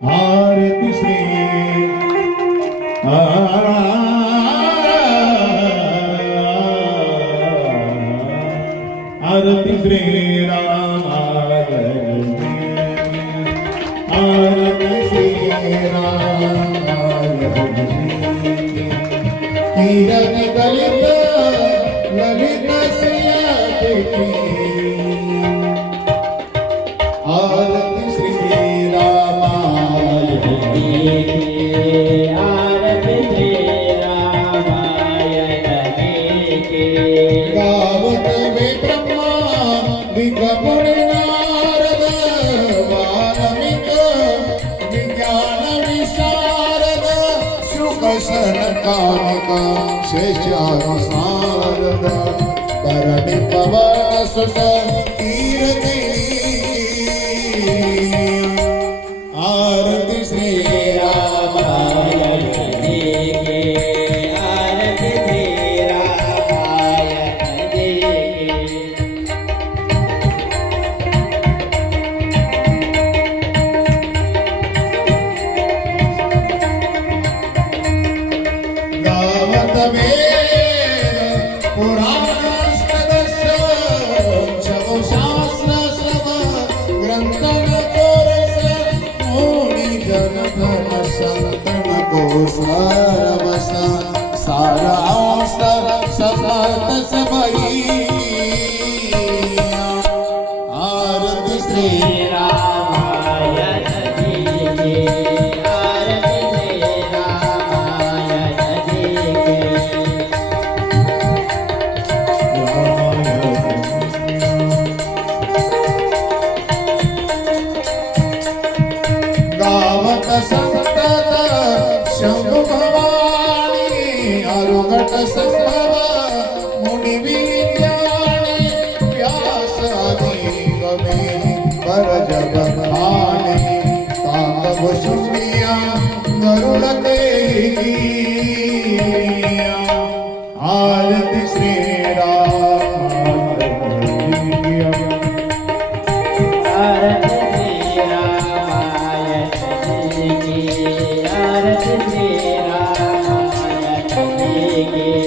आरती श्री आरती श्री रामाय आरती श्री रामाय कीरत गलित ललित सियाती आरती श्री रामाय आरती श्री रामाय गावत में ब्रह्मा दिगमुनि नारद वाल्मीक विज्ञान विशारद शुक सनकानिक शेषानु सारद करणी पवन सुत कीर्ति आरती श्री रामाय आरती श्री रामाय गावत वेद पुराणस्तदस्य शास्त्र श्रव ग्रंथन कोरस मोणी जन धन संतन को सारवस सारांश समर्थ सबई आरती श्री रामाय आरती श्री गावत संतत शंभ संभव मुनि विज्ञानी व्यास आदि कवि कर जग खाने काकव शुक्रिया गरुड़ देही आरती श्री राम आरती श्री रामाय जी की आरती श्री रामाय जी की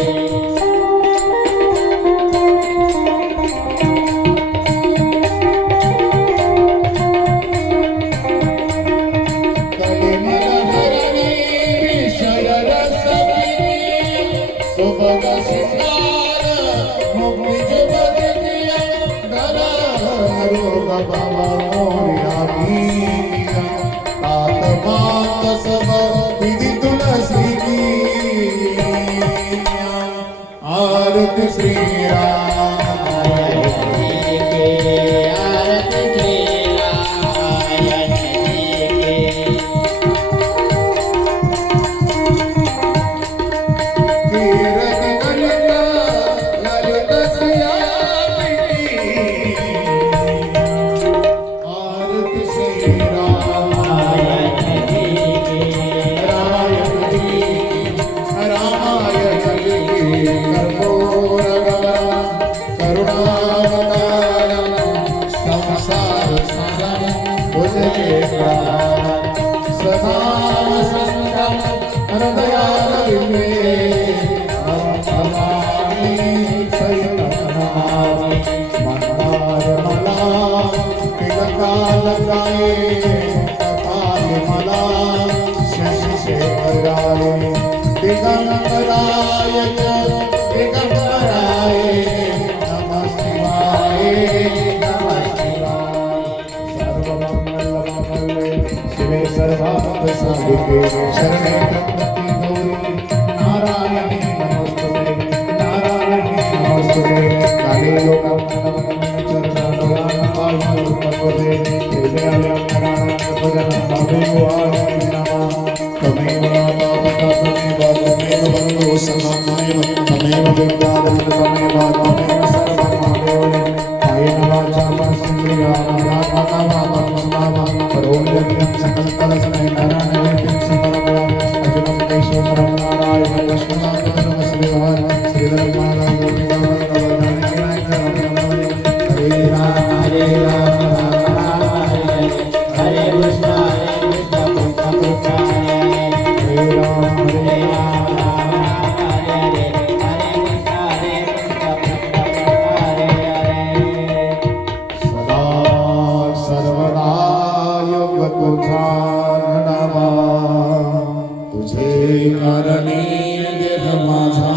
आरती श्री राम जी की आरती श्री रामाय जी की दिगंबराय दिगंबराय नमः शिवाय नमः शिवाय सर्वमंगलमंगले शिवे सर्वार्थ साधिके शरणे त्र्यंबके गौरी नारायणी नमोस्तुते काले लोकात्मने चरणों आयुर्भवते देवालयं नारायणं भजनं भवेयुः तमेव बन्धो समानाय तमेव विद्याधर तमेव सर्वं महादेवने कायेन वाचा मनसेन्द्रियाणात्मना करोम्यज्ञं सकलकलशने नारायणेति समर्पयामि अजनं केशवं नारायणं लक्ष्मणानन्दं श्रीधरं हरे राम हरे राम राम राम हरे कृष्ण कृष्ण कृष्ण हरे राम हरे राम राम हरे हरे हरे सदा सर्वदा योग तुझा नामा तुझे करणी देह माझा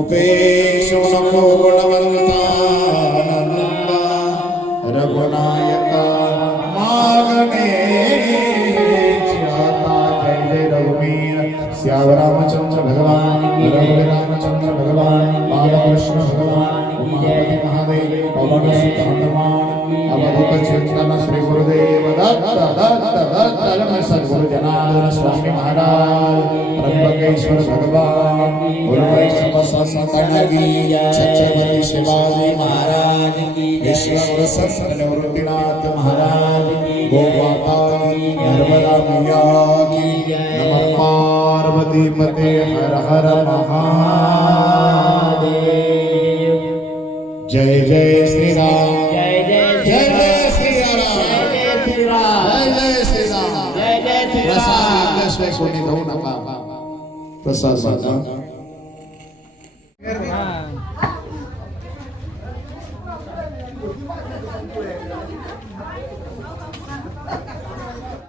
उपेश नको गुणवंता नंदा रघुनायका मागणे आता जय जय रघुवीर श्याम रामचंद्र भगवान रघुवीर रामचंद्र भगवान बालकृष्ण भगवान उमापति महादेव पवन सुत हनुमान अवधूत चिंतन श्री गुरुदेव दत्त दत्त दत्त धर्म सद्गुरु जनार्दन स्वामी महाराज त्र्यंबकेश्वर भगवान गुरु वैष्णव संतन की छत्रपति शिवाजी महाराज की विश्व संत निवृत्तिनाथ महाराज की गोमाता की नर्मदा मैया की नमः पार्वती पते हर हर महादेव जय जय श्री राम जय जय जय जय श्री राम जय श्री राम जय जय श्री राम जय जय श्री प्रसाद राम घेतल्याशिवाय कोणी जाऊ नका प्रसाद वाटा हां